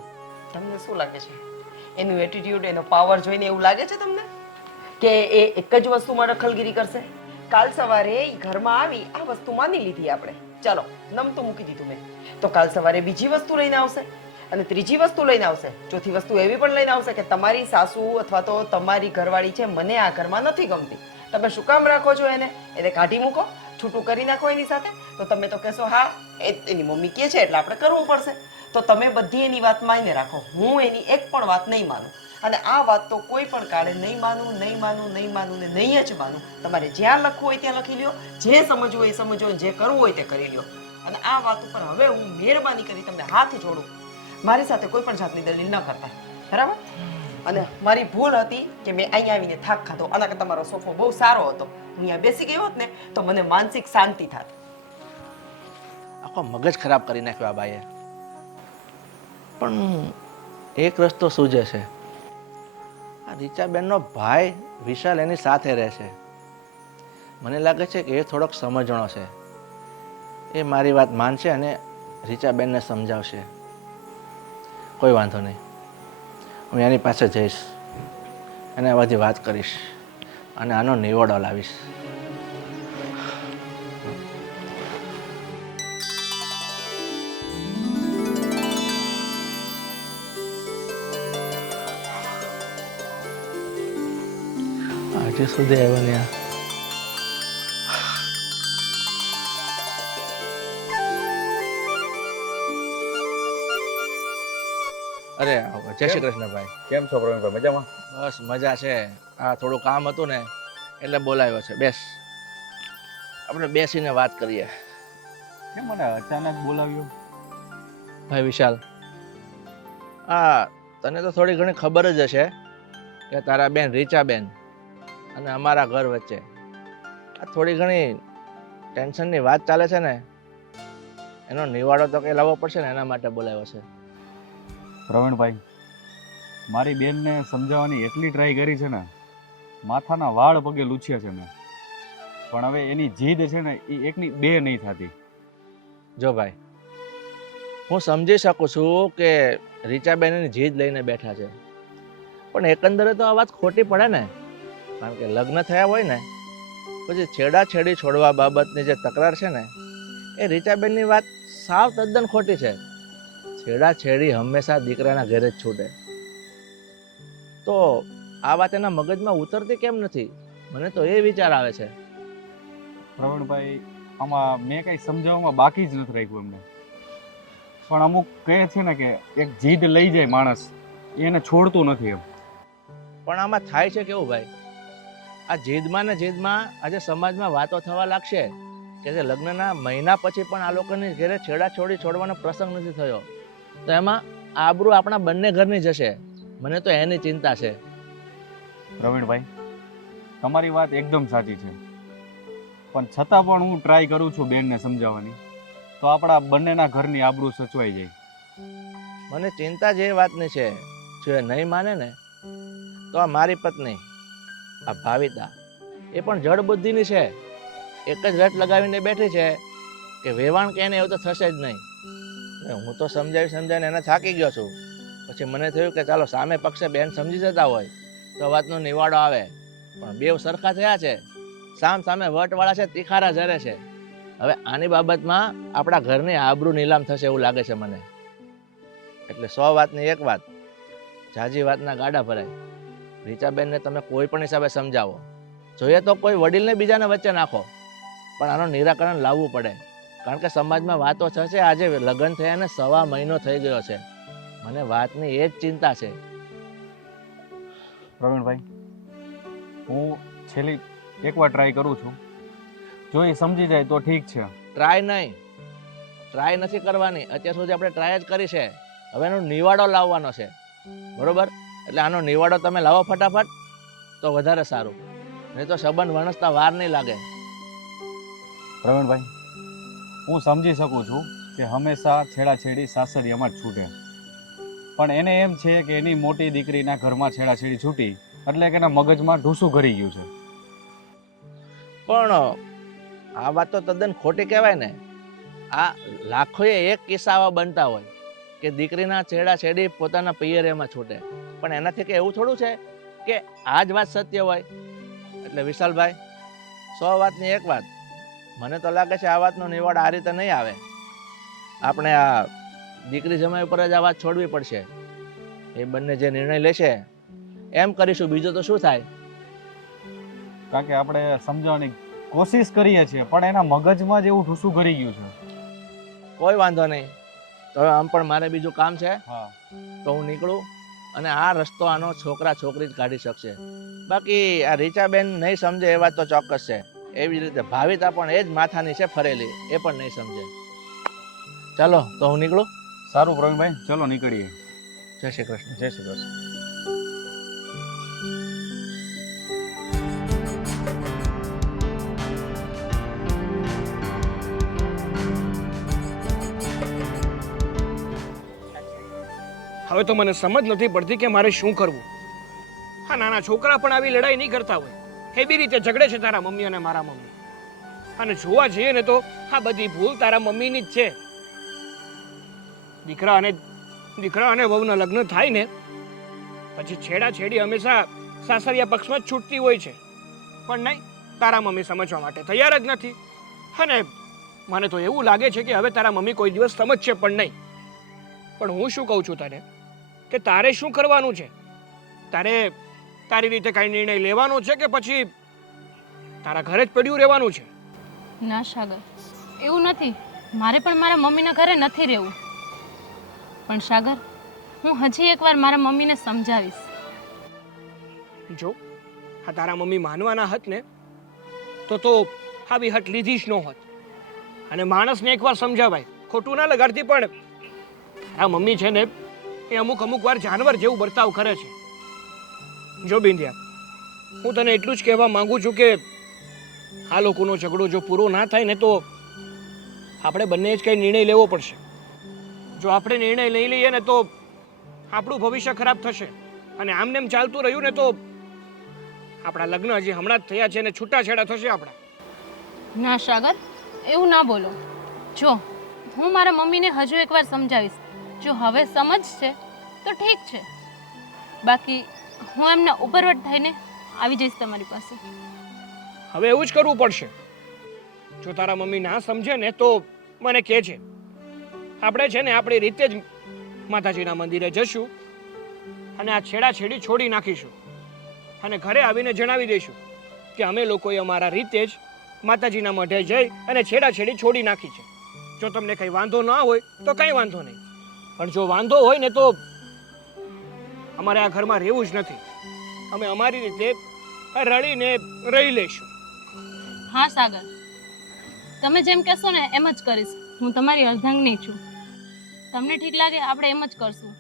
તમને શું લાગે છે? એનું એટીટ્યુડ, એનો પાવર જોઈને એવું લાગે છે તમને કે એ એક જ વસ્તુમાં દખલગીરી કરશે? કાલ સવારે ઈ ઘરમાં આવી આ વસ્તુ માની લીધી આપણે, ચાલો નમતું મૂકી દીધું મેં, તો કાલ સવારે બીજી વસ્તુ લઈને આવશે અને ત્રીજી વસ્તુ લઈને આવશે, ચોથી વસ્તુ એવી પણ લઈને આવશે કે તમારી સાસુ અથવા તો તમારી ઘરવાળી છે મને આ ઘરમાં નથી ગમતી, તમે શું કામ રાખો છો એને કાઢી મૂકો, છૂટું કરી નાખો એની સાથે. તો તમે તો કહેશો હા એની મમ્મી કહે છે એટલે આપણે કરવું પડશે. તો તમે બધી એની વાત માનીને રાખો, હું એની એક પણ વાત નહીં માનું. અને આ વાત તો કોઈ પણ કાળે નહીં માનું ને નહીં જ માનું. તમારે જ્યાં લખવું હોય ત્યાં લખી લ્યો, જે સમજવું હોય એ સમજો, જે કરવું હોય તે કરી લ્યો. અને આ વાત ઉપર હવે હું મહેરબાની કરી તમને હાથ જોડું, મારી સાથે કોઈ પણ જાતની દલીલ ન કરતા, બરાબર? અને મારી ભૂલ હતી કે મેં અહીંયા આવીને થાક ખાધો. આના કરતાં તમારો સોફો બહુ સારો હતો, હું અહીંયા બેસી ગયો હોત ને તો મને માનસિક શાંતિ થાત. આખો મગજ ખરાબ કરી નાખ્યો આ બાઈએ. પણ એક રસ્તો સૂજે છે. આ રીચાબેનનો ભાઈ વિશાલ એની સાથે રહેશે. મને લાગે છે કે એ થોડોક સમજણો છે. એ મારી વાત માનશે અને રીચાબેનને સમજાવશે. કોઈ વાંધો નહીં, હું એની પાસે જઈશ, એને બધી વાત કરીશ અને આનો નિવડો લાવીશ. આજે સુધી આવ્યો ને અરે જય શ્રી કૃષ્ણ ભાઈ. કેમ છો પ્રવીણભાઈ? મજામાં? બસ મજા છે. આ થોડું કામ હતું ને એટલે બોલાવ્યો છે. બેસ, આપણે બેસીને વાત કરીએ. કેમ મને અચાનક બોલાવ્યો? ભાઈ વિશાલ, આ તને તો થોડી ઘણી ખબર જ હશે કે તારા બેન રીચાબેન અને અમારા ઘર વચ્ચે આ થોડી ઘણી ટેન્શનની વાત ચાલે છે ને, એનો નિવાડો તો કંઈ લાવવો પડશે ને, એના માટે બોલાવ્યો છે. પ્રવીણભાઈ, મારી બેનને સમજાવવાની એટલી ટ્રાય કરી છે ને, માથાના વાળ પગે લૂછ્યા છે મેં, પણ હવે એની જીદ છે ને એ એકની બે નહીં થતી. જો ભાઈ, હું સમજી શકું છું કે રીચાબેન એની જીદ લઈને બેઠા છે, પણ એકંદરે તો આ વાત ખોટી પડે ને. કારણ કે લગ્ન થયા હોય ને પછી છેડાછેડી છોડવા બાબતની જે તકરાર છે ને એ રીચાબેનની વાત સાવ તદ્દન ખોટી છે. છેડાછેડી હંમેશા દીકરાના ઘરે જ છૂટે. તો આ વાત એના મગજમાં ઉતરતી કેમ નથી? મને તો એ વિચાર આવે છે. પ્રવીણભાઈ, આમાં મેં કંઈ સમજાવવામાં બાકી જ નથી રાખ્યું એમને. પણ અમુક કહે છે ને કે એક જીદ લઈ જાય માણસ, એને છોડતું નથી એમ. પણ આમાં થાય છે કેવું ભાઈ, આ જીદમાં ને જીદમાં આજે સમાજમાં વાતો થવા લાગશે કે જે લગ્નના મહિના પછી પણ આ લોકોની ઘરે છેડાછોડી છોડવાનો પ્રસંગ નથી થયો, તો એમાં આબરૂ આપણા બંને ઘરની જશે. મને તો એની ચિંતા છે. પ્રવીણભાઈ, તમારી વાત એકદમ સાચી છે, પણ છતાં પણ હું ટ્રાય કરું છું બેનને સમજાવવાની, તો આપણા બંનેના ઘરની આબરૂ સચવાઈ જાય. મને ચિંતા જ એ વાતની છે, જો એ નહીં માને ને તો આ મારી પત્ની આ ભાવિતા એ પણ જડ બુદ્ધિની છે. એક જ રટ લગાવીને બેઠી છે કે વેવાણ કે એને એવું તો થશે જ નહીં. ને હું તો સમજાવીને એને થાકી ગયો છું. પછી મને થયું કે ચાલો સામે પક્ષે બેન સમજી જતા હોય તો વાતનો નિવાડો આવે, પણ બેવ સરખા થયા છે, સામે વટવાળા છે, તીખારા જરે છે. હવે આની બાબતમાં આપણા ઘરની આબરૂ નીલામ થશે એવું લાગે છે મને. એટલે 100 વાતની એક વાત, જાજી વાતના ગાડા ભરાય. રીચાબેનને તમે કોઈ પણ હિસાબે સમજાવો, જોઈએ તો કોઈ વડીલને બીજાને વચ્ચે નાખો, પણ આનું નિરાકરણ લાવવું પડે. કારણ કે સમાજમાં વાતો થશે. આજે લગ્ન થયા ને 1.25 મહિનો થઈ ગયો છે. મને વાતની એ જ ચિંતા છે. પ્રવીણભાઈ, હું છેલ્લી એકવાર ટ્રાય કરું છું, જો એ સમજી જાય તો ઠીક છે. ટ્રાય નથી કરવાની. અત્યાર સુધી આપણે ટ્રાય જ કરી છે. હવે એનો નિવાડો લાવવાનો છે, બરોબર? એટલે આનો નિવાડો તમે લાવો ફટાફટ તો વધારે સારું, નહીં તો સંબંધ વણસતા વાર નહીં લાગે. પ્રવીણભાઈ, હું સમજી શકું છું કે હંમેશા છેડાછેડી સાસરિયામાં જ છૂટે, પણ એને એમ છે કે એની મોટી દીકરીના ઘરમાં છેડાછેડી છૂટી એટલે કે એના મગજમાં ઢૂસું ઘરી ગયું છે. પણ આ વાત તો તદ્દન ખોટી કહેવાય ને. આ લાખોએ એક કિસ્સા આવા બનતા હોય કે દીકરીના છેડાછેડી પોતાના પિયરિયામાં છૂટે, પણ એનાથી કે એવું થોડું છે કે આ જ વાત સત્ય હોય. એટલે વિશાલભાઈ, 100 વાતની એક વાત, મને તો લાગે છે આ વાતનો નિવાડ આ રીતે નહીં આવે. આપણે આ દીકરી જમાઈ ઉપર જ આ વાત છોડવી પડશે. એ બંને જે નિર્ણય લેશે એમ કરીશું, બીજું તો શું થાય. કારણ કે આપણે સમજાવવાની કોશિશ કરીએ છીએ, પણ એના મગજમાં જ એવું ઢૂસું ઘરી ગયું છે. કોઈ વાંધો નહીં. તો હવે આમ પણ મારે બીજું કામ છે, હા, તો હું નીકળું. અને આ રસ્તો આનો છોકરા છોકરી જ કાઢી શકશે. બાકી આ રીચાબેન નહીં સમજે એ વાત તો ચોક્કસ છે. એવી રીતે ભાવિતા પણ એ જ માથાની છે ફરેલી, એ પણ નહીં સમજે. ચાલો તો હું નીકળું. સારું પ્રવીણભાઈ, ચલો નીકળીએ. જય શ્રી કૃષ્ણ. જય શ્રી કૃષ્ણ. હવે તો મને સમજ નથી પડતી કે મારે શું કરવું. હા, નાના છોકરા પણ આવી લડાઈ નહીં કરતા હોય. એવી રીતે ઝઘડે છે તારા મમ્મી અને મારા મમ્મી. અને જોવા જઈએ ને તો આ બધી ભૂલ તારા મમ્મીની જ છે. દીકરા અને વહુના લગ્ન થાય ને પછી છેડાછેડી હંમેશા સાસરિયા પક્ષમાં જ છૂટતી હોય છે. પણ નહીં, તારા મમ્મી સમજવા માટે તૈયાર જ નથી. અને મને તો એવું લાગે છે કે હવે તારા મમ્મી કોઈ દિવસ સમજશે પણ નહીં. પણ હું શું કહું છું તને કે તારે શું કરવાનું છે? તારે તારી રીતે કાંઈ નિર્ણય લેવાનો છે કે પછી તારા ઘરે જ પડ્યું રહેવાનું છે? ના સાગર, એવું નથી. મારે પણ મારા મમ્મીના ઘરે નથી રહેવું. પણ સાગર, હું હજી એકવાર મારા મમ્મીને સમજાવીશ. જો આ તારા મમ્મી માનવાના હત ને તો આવી હટ લીધી જ ન હોત. અને માણસને એકવાર સમજાવાય, ખોટું ના લગાડતી. પણ તારા મમ્મી છે ને એ અમુક વાર જાનવર જેવું વર્તાવ કરે છે. જો બિંદિયા, હું તને એટલું જ કહેવા માંગુ છું કે આ લોકોનો ઝઘડો જો પૂરો ના થાય ને તો આપણે બંને જ કંઈ નિર્ણય લેવો પડશે. જો આપણે નિર્ણય લઈ લઈએ ને તો આપણું ભવિષ્ય ખરાબ થશે. અને આમને એમ ચાલતું રહ્યું ને તો આપણા લગ્ન હજી હમણાં જ થયા છે ને છૂટાછેડા થશે આપણા. ના સાગર, એવું ના બોલો. જો હું મારા મમ્મીને હજુ એકવાર સમજાવીશ. જો હવે સમજશે તો ઠીક છે, બાકી હું એમના ઉપરવટ થઈને આવી જઈશ તમારી પાસે. હવે એવું જ કરવું પડશે. જો તારા મમ્મી ના સમજે ને તો મને કહે છે. આપણે છે ને આપણી રીતે જ માતાજીના મંદિરે જશું અને આ છેડાછેડી છોડી નાખીશું. અને ઘરે આવીને જણાવી દઈશું કે અમે લોકોએ અમારા રીતે જ માતાજીના મઢે જઈ અને છેડાછેડી છોડી નાખી છે. જો તમને કંઈ વાંધો ના હોય તો કંઈ વાંધો નહીં, પણ જો વાંધો હોય ને તો અમારે આ ઘરમાં રહેવું જ નથી. અમે અમારી રીતે રળીને રહી લઈશું. હા સાગર, તમે જેમ કહેશો ને એમ જ કરીશ. હું તમારી અર્ધાંગની છું. તમને ઠીક લાગે આપણે એમ જ કરશું.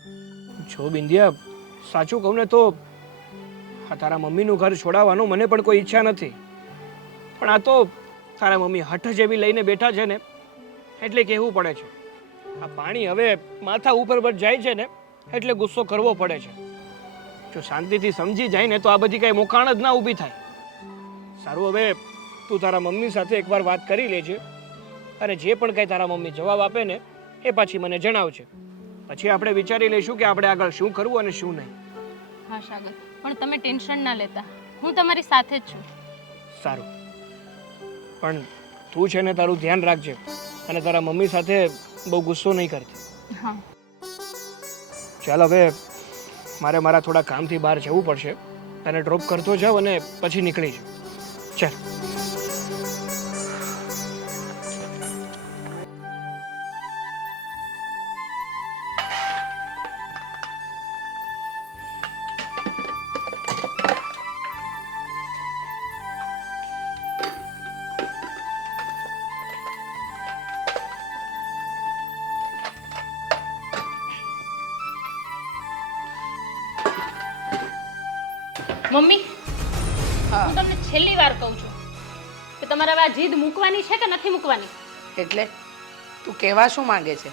જો બિંદિયા, સાચું કહું ને તો આ તારા મમ્મીનું ઘર છોડાવવાનું મને પણ કોઈ ઈચ્છા નથી. પણ આ તો તારા મમ્મી હઠ જેવી લઈને બેઠા છે ને એટલે કહેવું પડે છે. આ પાણી હવે માથા ઉપર પર જાય છે ને એટલે ગુસ્સો કરવો પડે છે. જો શાંતિથી સમજી જાય ને તો આ બધી કાંઈ મોખાણ જ ના ઊભી થાય. સારું, હવે તું તારા મમ્મી સાથે એકવાર વાત કરી લેજે અને જે પણ કાંઈ તારા મમ્મી જવાબ આપે ને એ પાછી મને જણાવજે. પછી આપણે વિચારી લઈશું કે આપણે આગળ શું કરવું અને શું નહીં. હા સાગર, પણ તમે ટેન્શન ના લેતા, હું તમારી સાથે જ છું. સારું, પણ તું છે ને તારું ધ્યાન રાખજે અને તારા મમ્મી સાથે બહુ ગુસ્સો નહીં કરતી. હા. ચાલ, હવે મારે મારા થોડા કામથી બહાર જવું પડશે. તને ડ્રોપ કરતો જાવ અને પછી નીકળી જાઉં. ચાલ. મમ્મી, હું તમને છેલ્લી વાર કહું છું કે તમારે હવે આ જીદ મૂકવાની છે કે નથી મૂકવાની? એટલે તું કહેવા શું માંગે છે?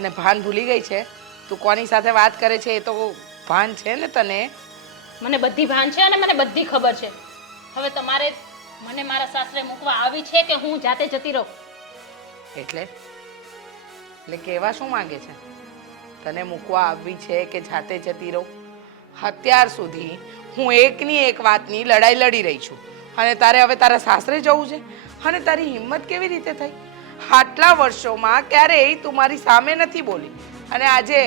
અને ભાન ભૂલી ગઈ છે? તું કોની સાથે વાત કરે છે એ તો ભાન છે ને તને? મને બધી ભાન છે અને મને બધી ખબર છે. હવે તમારે મને મારા સાસરે મૂકવા આવી છે કે હું જાતે જતી રહું? એટલે કહેવા શું માંગે છે? તને મૂકવા આવી છે કે જાતે જતી રહું? અત્યાર સુધી હું એકની એક વાતની લડાઈ લડી રહી છું અને તારે હવે તારા સાસરે જવું છે? અને તારી હિંમત કેવી રીતે થઈ? આટલા વર્ષોમાં ક્યારેય તું મારી સામે નથી બોલી અને આજે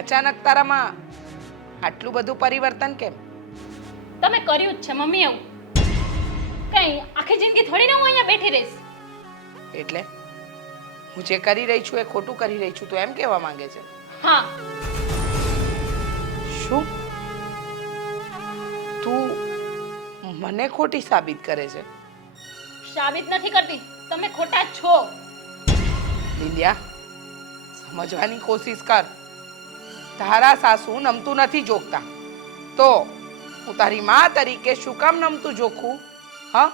અચાનક તારામાં આટલું બધું પરિવર્તન કેમ? તમે કર્યું જ છે મમ્મી એવું. કઈ આખી જિંદગી થોડી ને હું અહીંયા બેઠી રહીશ. એટલે હું જે કરી રહી છું એ ખોટું કરી રહી છું તું એમ કહેવા માંગે છે? હા. શું તું મને ખોટી સાબિત કરે છે? સાબિત નથી કરતી, તમે ખોટા જ છો. બિંદિયા, સમજવાની કોશિશ કર. તારા સાસુ નમતું નથી જોખતા તો હું તારી માં તરીકે શું કામ નમતું જોખું? હા,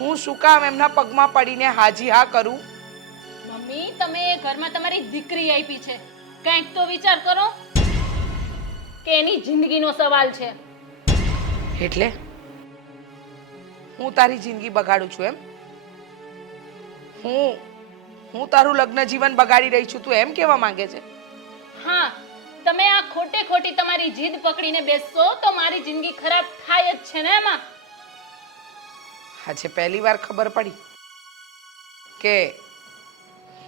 હું શું કામ એમના પગમાં પડીને હાજી હા કરું? મમ્મી, તમે એ ઘરમાં તમારી દીકરી આપી છે, કંઈક તો વિચાર કરો કે એની જિંદગીનો સવાલ છે. એટલે હું તારી જિંદગી બગાડું છું એમ? હું તારું લગ્ન જીવન બગાડી રહી છું તું એમ કહેવા માંગે છે? હા, તમે આ ખોટે ખોટી તમારી જીદ પકડીને બેસશો તો મારી જિંદગી ખરાબ થાય જ છે ને એમાં. આજે પહેલી વાર ખબર પડી કે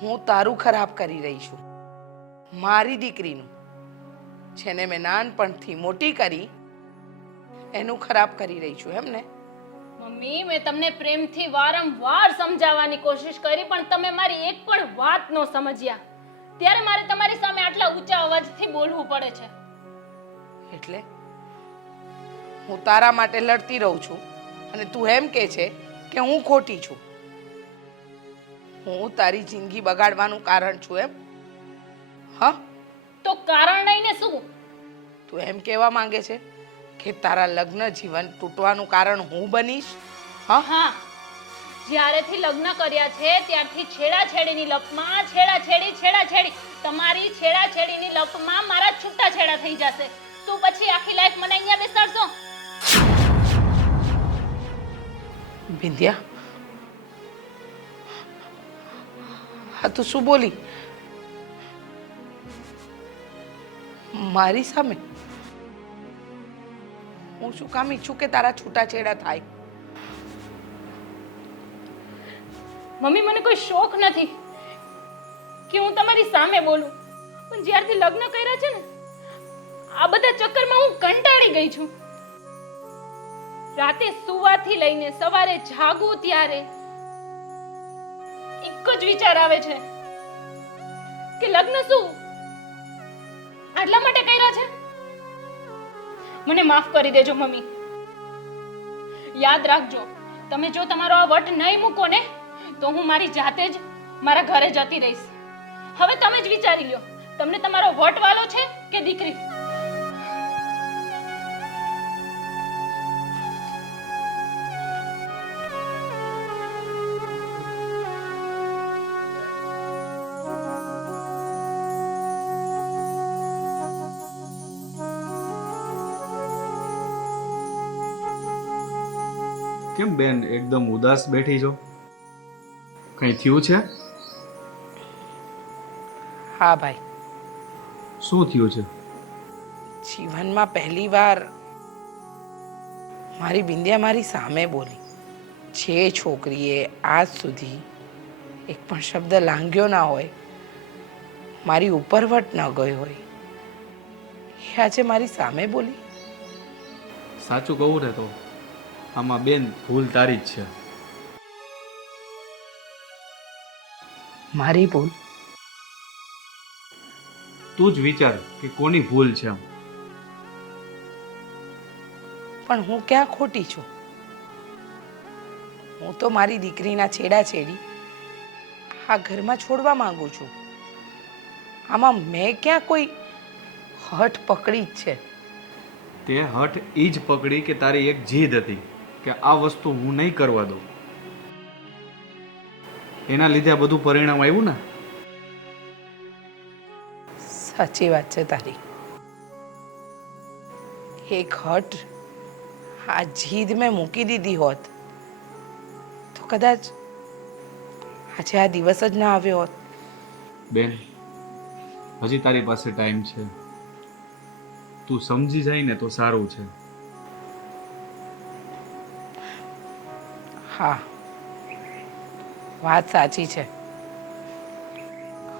હું તારું ખરાબ કરી રહી છું. મારી દીકરીનું, જેને મેં નાનપણથી મોટી કરી એનું ખરાબ કરી રહી છું એમ ને? મમ્મી, મેં તમને પ્રેમથી વારંવાર સમજાવવાની કોશિશ કરી પણ તમે મારી એક પણ વાત ન સમજ્યા. ત્યારે મારે તમારી સામે આટલા ઊંચા અવાજથી બોલવું પડે છે. એટલે હું તારા માટે લડતી રહું છું અને તું એમ કહે છે કે હું ખોટી છું? હું તારી જિંદગી બગાડવાનું કારણ છું એમ? હા, તો કારણ નહીં ને શું? તું એમ કહેવા માંગે છે કે તારા લગ્ન જીવન તૂટવાનું કારણ હું બનીશ? હા, હા, જ્યારેથી લગ્ન કર્યા છે ત્યારથી છેડાછેડીની લપમાં છેડાછેડી તમારી છેડાછેડીની લપમાં મારા છૂટાછેડા થઈ જશે. તો પછી આખી લાઈફ મને અહીંયા બેસાડશો? બિંદિયા, હા તું શું બોલી? મારી સામે? હું શું કામ ઈચ્છું કે તારા છૂટાછેડા થાય? મમ્મી, મને કોઈ શોખ નથી કે હું તમારી સામે બોલું, પણ જ્યારથી લગ્ન કર્યા છે ને આ બધા ચક્કરમાં હું કંટાળી ગઈ છું. રાતે સુવાથી લઈને સવારે જાગું ત્યારે એક જ વિચાર આવે છે કે લગ્ન શું આટલા માટે કર્યા છે? મને માફ કરી દેજો મમ્મી. યાદ રાખજો, તમે જો તમારો આ વટ નહીં મૂકો ને તો હું મારી જાતે જ મારા ઘરે જતી રહીશ. હવે તમે જ વિચારી લ્યો તમને તમારો વટ વાલો છે કે દીકરી? કેમ બેન એકદમ ઉદાસ બેઠી છો? કંઈ થયું છે? હા ભાઈ, શું થયું છે? જીવનમાં પહેલી વાર મારી બિંદિયા મારી સામે બોલી. જે છોકરીએ આજ સુધી એક પણ શબ્દ લાંઘ્યો ના હોય, મારી ઉપરવટ ન ગયો હોય, એ આજે મારી સામે બોલી. સાચું કહું ને તો આમાં બેન ભૂલ તારી જ છે. મારી ભૂલ? તું જ વિચાર કે કોની ભૂલ છે આમ. પણ હું ક્યાં ખોટી છું? હું તો મારી દીકરીના છેડાછેડી આ ઘરમાં છોડવા માંગુ છું. આમાં મેં ક્યાં કોઈ હઠ પકડી જ છે? તે હઠ એ જ પકડી કે તારી એક જીદ હતી કે આ વસ્તુ હું નહીં કરવા દઉં. એના લીધે આ બધું પરિણામ આવ્યું ને. સાચી વાત છે તારી. એક હઠ આ જીદ મેં મૂકી દીધી હોત તો કદાચ આજે આ દિવસ જ ના આવ્યો હોત. બેન હજી તારી પાસે ટાઈમ છે. તું સમજી જાય ને તો સારું છે. હા, વાત સાચી છે.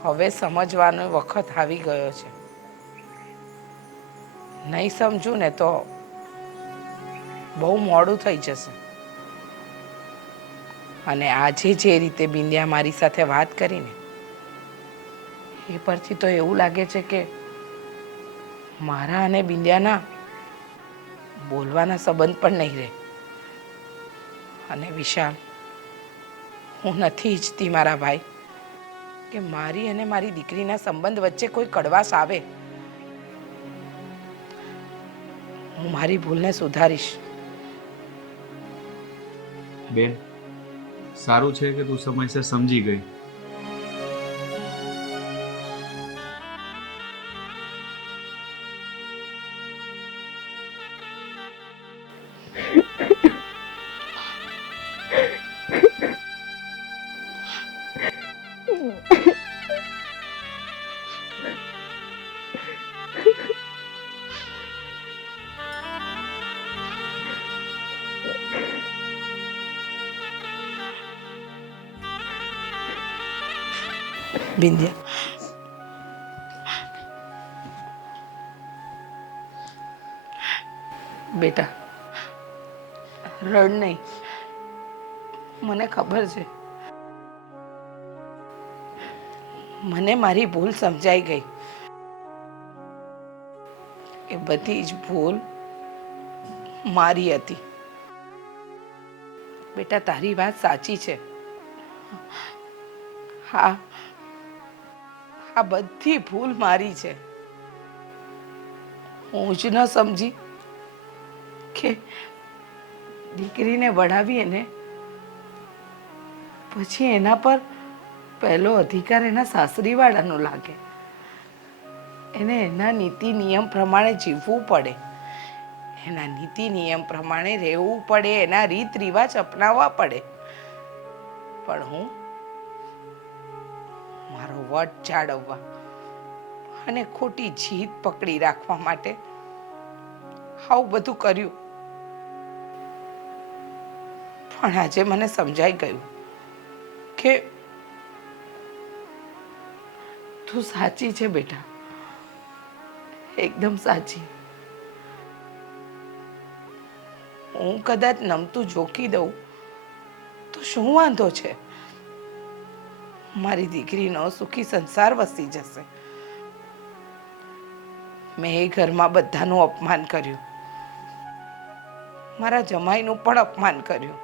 હવે સમજવાનો વખત આવી ગયો છે. નહીં સમજું ને તો બહુ મોડું થઈ જશે. અને આજે જે રીતે બિંદિયા મારી સાથે વાત કરીને એ પરથી તો એવું લાગે છે કે મારા અને બિંદિયાના બોલવાના સંબંધ પણ નહીં રહે. અને વિશાલ, હું નથી ઈચ્છતી મારા ભાઈ કે મારી અને મારી દીકરીના સંબંધ વચ્ચે કોઈ કડવાશ આવે. હું મારી ભૂલને સુધારીશ. બેન સારું છે કે તું સમયસર સમજી ગઈ. બિંદિયા, બેટા રડ નહીં. મને ખબર છે, મને મારી ભૂલ સમજાઈ ગઈ. એ બધી જ ભૂલ મારી હતી. બેટા તારી વાત સાચી છે. હા, આ બધી ભૂલ મારી છે. હું જ ન સમજી કે દીકરીને વઢાવી એને પછી એના પર પહેલો અધિકાર એના સાસરીવાળાનો લાગે. એને એના નીતિ નિયમ પ્રમાણે જીવવું પડે, એના નીતિ નિયમ પ્રમાણે રહેવું પડે, એના રીત રિવાજ અપનાવવા પડે. પણ હું મારો વટ જાળવવા અને ખોટી જીદ પકડી રાખવા માટે આવું બધું કર્યું. પણ આજે મને સમજાઈ ગયું કે તું સાચી છે બેટા, એકદમ સાચી. હું કદાચ નમતું જોખી દઉં તો શું વાંધો છે? મારી દીકરીનો સુખી સંસાર વસી જશે. મેં એ ઘરમાં બધાનું અપમાન કર્યું, મારા જમાઈનું પણ અપમાન કર્યું.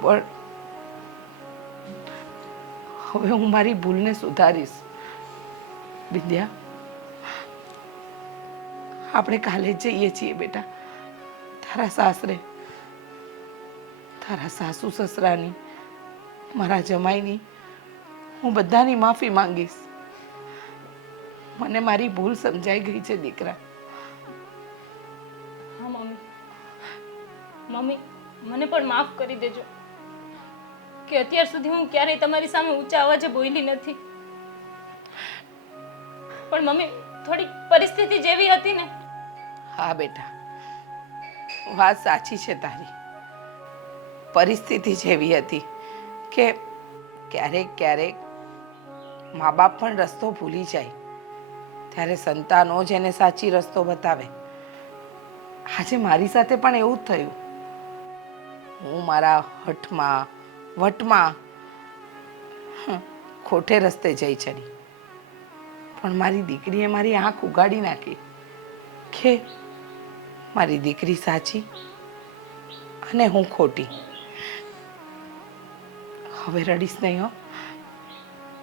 પણ હવે હું મારી ભૂલને સુધારીશ. વિદ્યા, આપણે કાલે જ જઈએ છીએ બેટા. તારા સાસરે, તારા સાસુ સસરાની, મારા જમાઈની હું બધાની માફી માંગીશ. મને મારી ભૂલ સમજાઈ ગઈ છે દીકરા. હા મમ્મી, મમ્મી મને પણ માફ કરી દેજો કે અત્યાર સુધી હું ક્યારેય તમારી સામે ઊંચા અવાજે બોલી નથી. પણ મમ્મી થોડી પરિસ્થિતિ જેવી હતી ને. હા બેટા, વાત સાચી છે તારી. પરિસ્થિતિ જેવી હતી કે ક્યારેક ક્યારેક મા બાપ પણ રસ્તો ભૂલી જાય, ત્યારે સંતાનો જ એને સાચી રસ્તો બતાવે. આજે મારી સાથે પણ એવું જ થયું. હું મારા હઠમાં વટમાં ખોટે રસ્તે જઈ ચડી, પણ મારી દીકરીએ મારી આંખ ઉગાડી નાખી કે મારી દીકરી સાચી અને હું ખોટી. હવે રડીશ નહીં હો.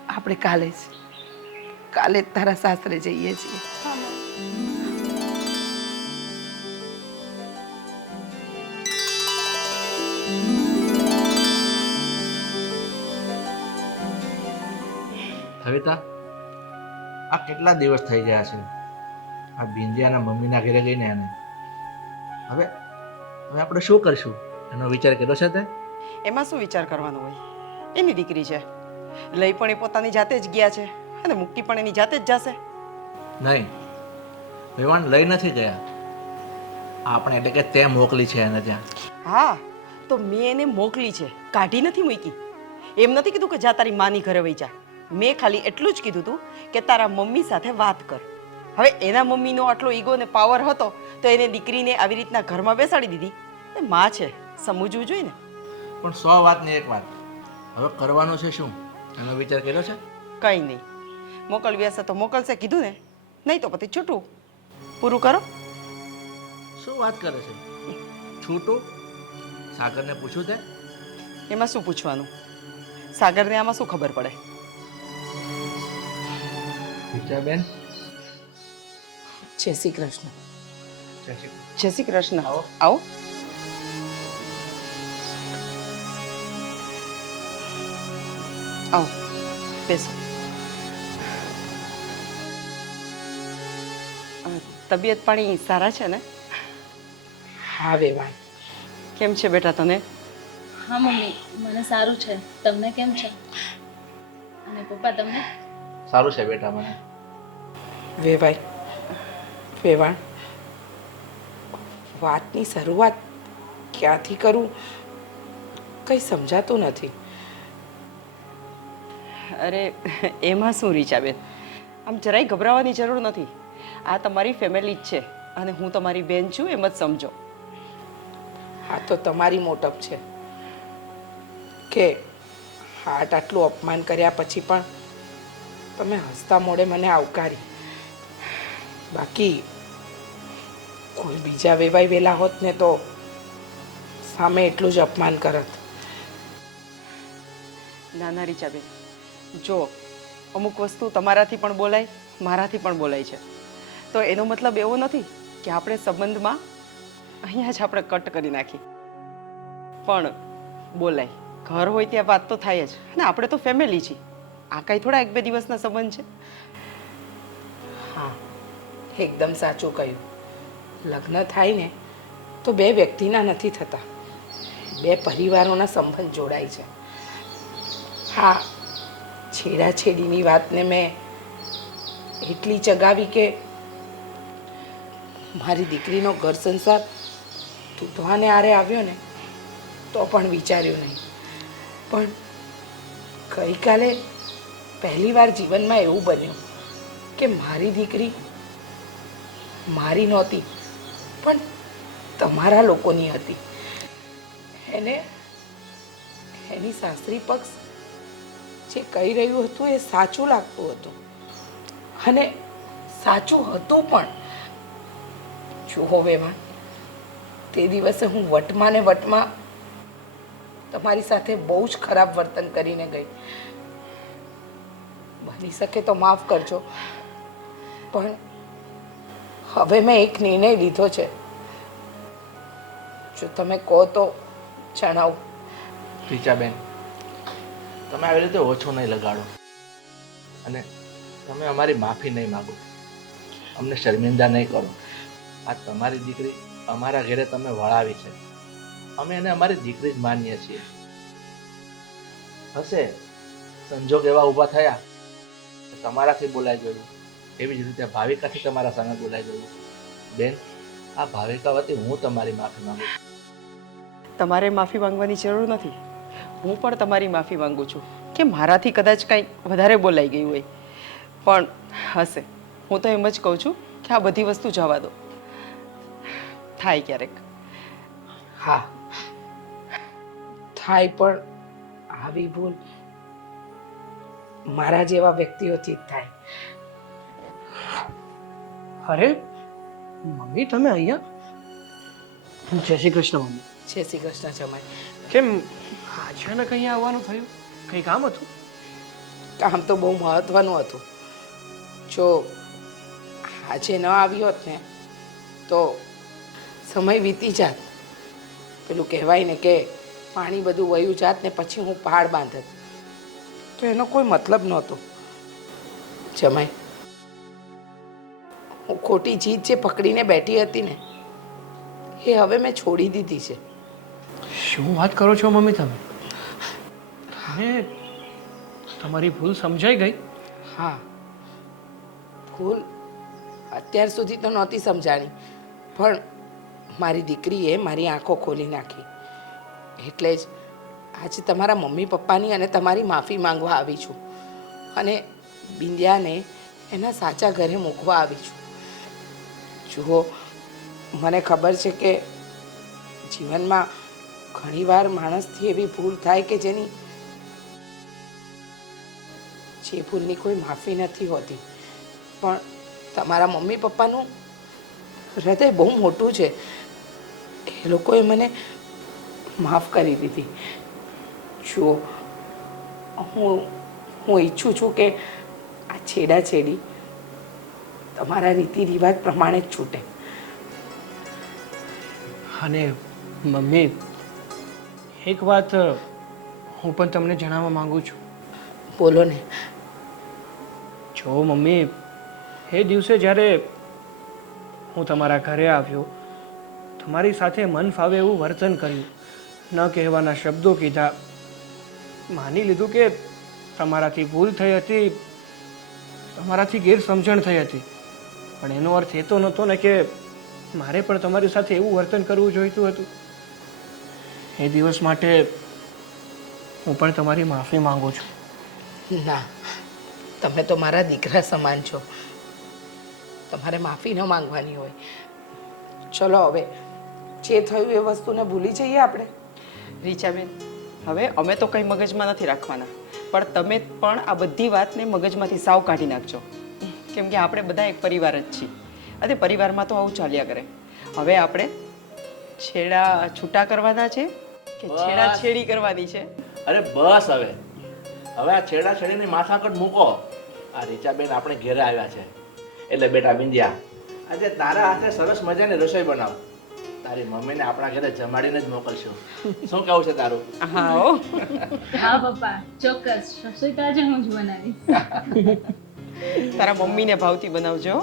આપણે કાલે જ તારા સાસરે જઈએ છીએ. કવિતા, આ કેટલા દિવસ થઈ ગયા છે આ બિંદિયાના મમ્મીના ઘરે ગઈને એને. હવે હવે આપણે શું કરશું એનો વિચાર કર્યો છે તે? એમાં શું વિચાર કરવાનો હોય? એની દીકરી છે, લઈ પણ એ પોતાની જાતે જ ગયા છે અને મૂકી પણ એની જાતે જ જશે. નહીં, વિવાન લઈ નથી ગયા, આપણે એટલે કે તે મોકલી છે એને ત્યાં. હા, તો મેં એને મોકલી છે, કાઢી નથી મૂકી. એમ નથી કીધું કે જા તારી માની ઘરે વઈ જા. મેં ખાલી એટલું જ કીધું હતું કે તારા મમ્મી સાથે વાત કર. હવે એના મમ્મીનો આટલો ઈગો ને પાવર હતો તો એને દીકરીને આવી રીતના ઘરમાં બેસાડી દીધી. એ માં છે, સમજવું જોઈએ ને. પણ 100 વાતની એક વાત, હવે કરવાનું છે શું એનો વિચાર કર્યો છે? કંઈ નહીં, મોકલવી હશે તો મોકલશે કીધું ને, નહીં તો પછી છૂટું. પૂરું કરો. શું વાત કરે છે? છૂટું? સાગરને પૂછ્યું તે? એમાં શું પૂછવાનું? સાગરને આમાં શું ખબર પડે? વિચારબેન, જય શ્રી કૃષ્ણ. જય શ્રી કૃષ્ણ. આવો. આવો. આવો, બેસો. તબિયત પાણી સારા છે ને? હા વેવાણ, કેમ છે બેટા તને? હા મમ્મી, મને સારું છે. તમને કેમ છે? અને પપ્પા તમને? સારું છે બેટા મને. વેવાણ, વાતની શરૂઆત ક્યાંથી કરું કંઈ સમજાતું નથી. અરે એમાં શું રીચાબેન, આમ જરાય ગભરાવાની જરૂર નથી. આ તમારી ફેમિલી જ છે અને હું તમારી બેન છું એમ જ સમજો. આ તો તમારી મોટપ છે કે હાટ આટલું અપમાન કર્યા પછી પણ તમે હસતા મોઢે મને આવકારી. બાકી કોઈ બીજા વેવાઈ વેલા હોત ને તો સામે એટલું જ અપમાન કરત. ના ના રીચાબેન, જો અમુક વસ્તુ તમારાથી પણ બોલાય, મારાથી પણ બોલાય છે, તો એનો મતલબ એવો નથી કે આપણે સંબંધમાં અહીંયા જ આપણે કટ કરી નાખી. પણ બોલાય, ઘર હોય ત્યાં વાત તો થાય જ. અને આપણે તો ફેમિલી છીએ, આ કાંઈ થોડા 1-2 દિવસના સંબંધ છે. હા, એકદમ સાચું કહ્યું. લગ્ન થાય ને તો 2 વ્યક્તિના નથી થતા, 2 પરિવારોના સંબંધ જોડાય છે. હા, છેડાછેડીની વાતને મેં એટલી ચગાવી કે મારી દીકરીનો ઘર સંસાર તૂટવાને આરે આવ્યો ને તો પણ વિચાર્યું નહીં. પણ ગઈકાલે પહેલીવાર જીવનમાં એવું બન્યું કે મારી દીકરી મારી નહોતી પણ તમારા લોકોની હતી. એને એની સાસરી પક્ષ જે કહી રહ્યું હતું એ સાચું લાગતું હતું અને સાચું હતું પણ. જુઓ વેવાણ, તે દિવસે હું વટમાં ને વટમાં તમારી સાથે બહુ જ ખરાબ વર્તન કરીને ગઈ. બની શકે તો માફ કરજો, પણ હવે મેં એક નિર્ણય લીધો છે. જો તમે કહો તો જણાવું. રીચાબેન, તમે આવી રીતે ઓછો નહીં લગાડો અને તમે અમારી માફી નહીં માગો, અમને શર્મિંદા નહીં કરો. આ તમારી દીકરી અમારા ઘરે તમે વળાવી છે, અમે એને અમારી દીકરી જ માનીએ છીએ. હશે સંજોગ એવા ઊભા થયા કે તમારાથી બોલાઈ ગયું, એવી જ રીતે ભાવિકાથી તમારા સામે બોલાઈ ગયું. બેન, આ ભાવિકા વતી હું તમારી માફી માંગુ છું. તમારે માફી માંગવાની જરૂર નથી. હું પણ તમારી માફી માંગુ છું કે મારાથી કદાચ કંઈ વધારે બોલાઈ ગયું હોય. પણ હશે, હું તો એમ જ કહું છું કે આ બધી વસ્તુ જવા દો. થાય ક્યારેક. હા, થાય, પણ આવી ભૂલ મારા જેવા વ્યક્તિઓથી જ થાય. અરે મમ્મી, તમે અહીંયા? જય શ્રી કૃષ્ણ મમ્મી. જય શ્રી કૃષ્ણ જમાઈ. કેમ અચાનક અહીંયા આવવાનું થયું? કંઈ કામ હતું? કામ તો બહુ મહત્વનું હતું. જો આજે ન આવી હોત ને તો સમય વીતી જાત. પેલું કહેવાય ને કે પાણી બધું વયું જાત ને પછી હું પહાડ બાંધત, તો એનો કોઈ મતલબ નહોતો. જમાઈ, હું ખોટી જીત જે પકડીને બેઠી હતી ને એ હવે મેં છોડી દીધી છે. શું વાત કરો છો મમ્મી તમે? અને તમારી ભૂલ સમજાઈ ગઈ? હા, ભૂલ અત્યાર સુધી તો નહોતી સમજાણી, પણ મારી દીકરીએ મારી આંખો ખોલી નાખી. એટલે જ આજે તમારા મમ્મી પપ્પાની અને તમારી માફી માંગવા આવી છું અને બિંદિયાને એના સાચા ઘરે મૂકવા આવી છું. જુઓ, મને ખબર છે કે જીવનમાં ઘણીવાર માણસથી એવી ભૂલ થાય કે જે ભૂલની કોઈ માફી નથી હોતી, પણ તમારા મમ્મી પપ્પાનું હૃદય બહુ મોટું છે. એ લોકોએ મને માફ કરી દીધી. જુઓ, હું ઈચ્છું છું કે આ છેડાછેડી તમારા રીતિ રિવાજ પ્રમાણે જ છૂટે. અને મમ્મી, એક વાત હું પણ તમને જણાવવા માંગુ છું. બોલો ને. જો મમ્મી, એ દિવસે જ્યારે હું તમારા ઘરે આવ્યો, તમારી સાથે મન ફાવે એવું વર્તન કર્યું, ન કહેવાના શબ્દો કીધા, માની લીધું કે તમારાથી ભૂલ થઈ હતી, તમારાથી ગેરસમજણ થઈ હતી, પણ એનો અર્થ એ તો નહોતો ને કે મારે પણ તમારી સાથે એવું વર્તન કરવું જોઈતું હતું. એ દિવસ માટે હું પણ તમારી માફી માંગુ છું. ના, તમે તો મારા દીકરા સમાન છો, તમારે માફી ન માંગવાની હોય. ચલો હવે જે થયું એ વસ્તુને ભૂલી જઈએ આપણે. રીચાબેન, હવે અમે તો કંઈ મગજમાં નથી રાખવાના, પણ તમે પણ આ બધી વાતને મગજમાંથી સાવ કાઢી નાખજો. કેમ કે આપણે બધા એક પરિવાર જ છીએ અને પરિવારમાં તો આવું ચાલ્યા કરે. હવે આપણે છૂટા કરવાના છે કે છેડાછેડી કરવાની છે? અરે બસ, હવે આ છેડાછેડીની માથાકૂટ મૂકો. આ રીચાબેન આપણે ઘેરે આવ્યા છે, એટલે બેટા બિંદિયા, આજે તારા હાથે સરસ મજાની રસોઈ બનાવ. તારી મમ્મીને આપણા ઘરે જમાડીને જ મોકલશું. શું કહેવું છે તારું? હા હો. હા પપ્પા, ચોક્કસ. રસોઈ તો આજે હું જ બનાવીશ. તારા મમ્મીને ભાવતી બનાવજો.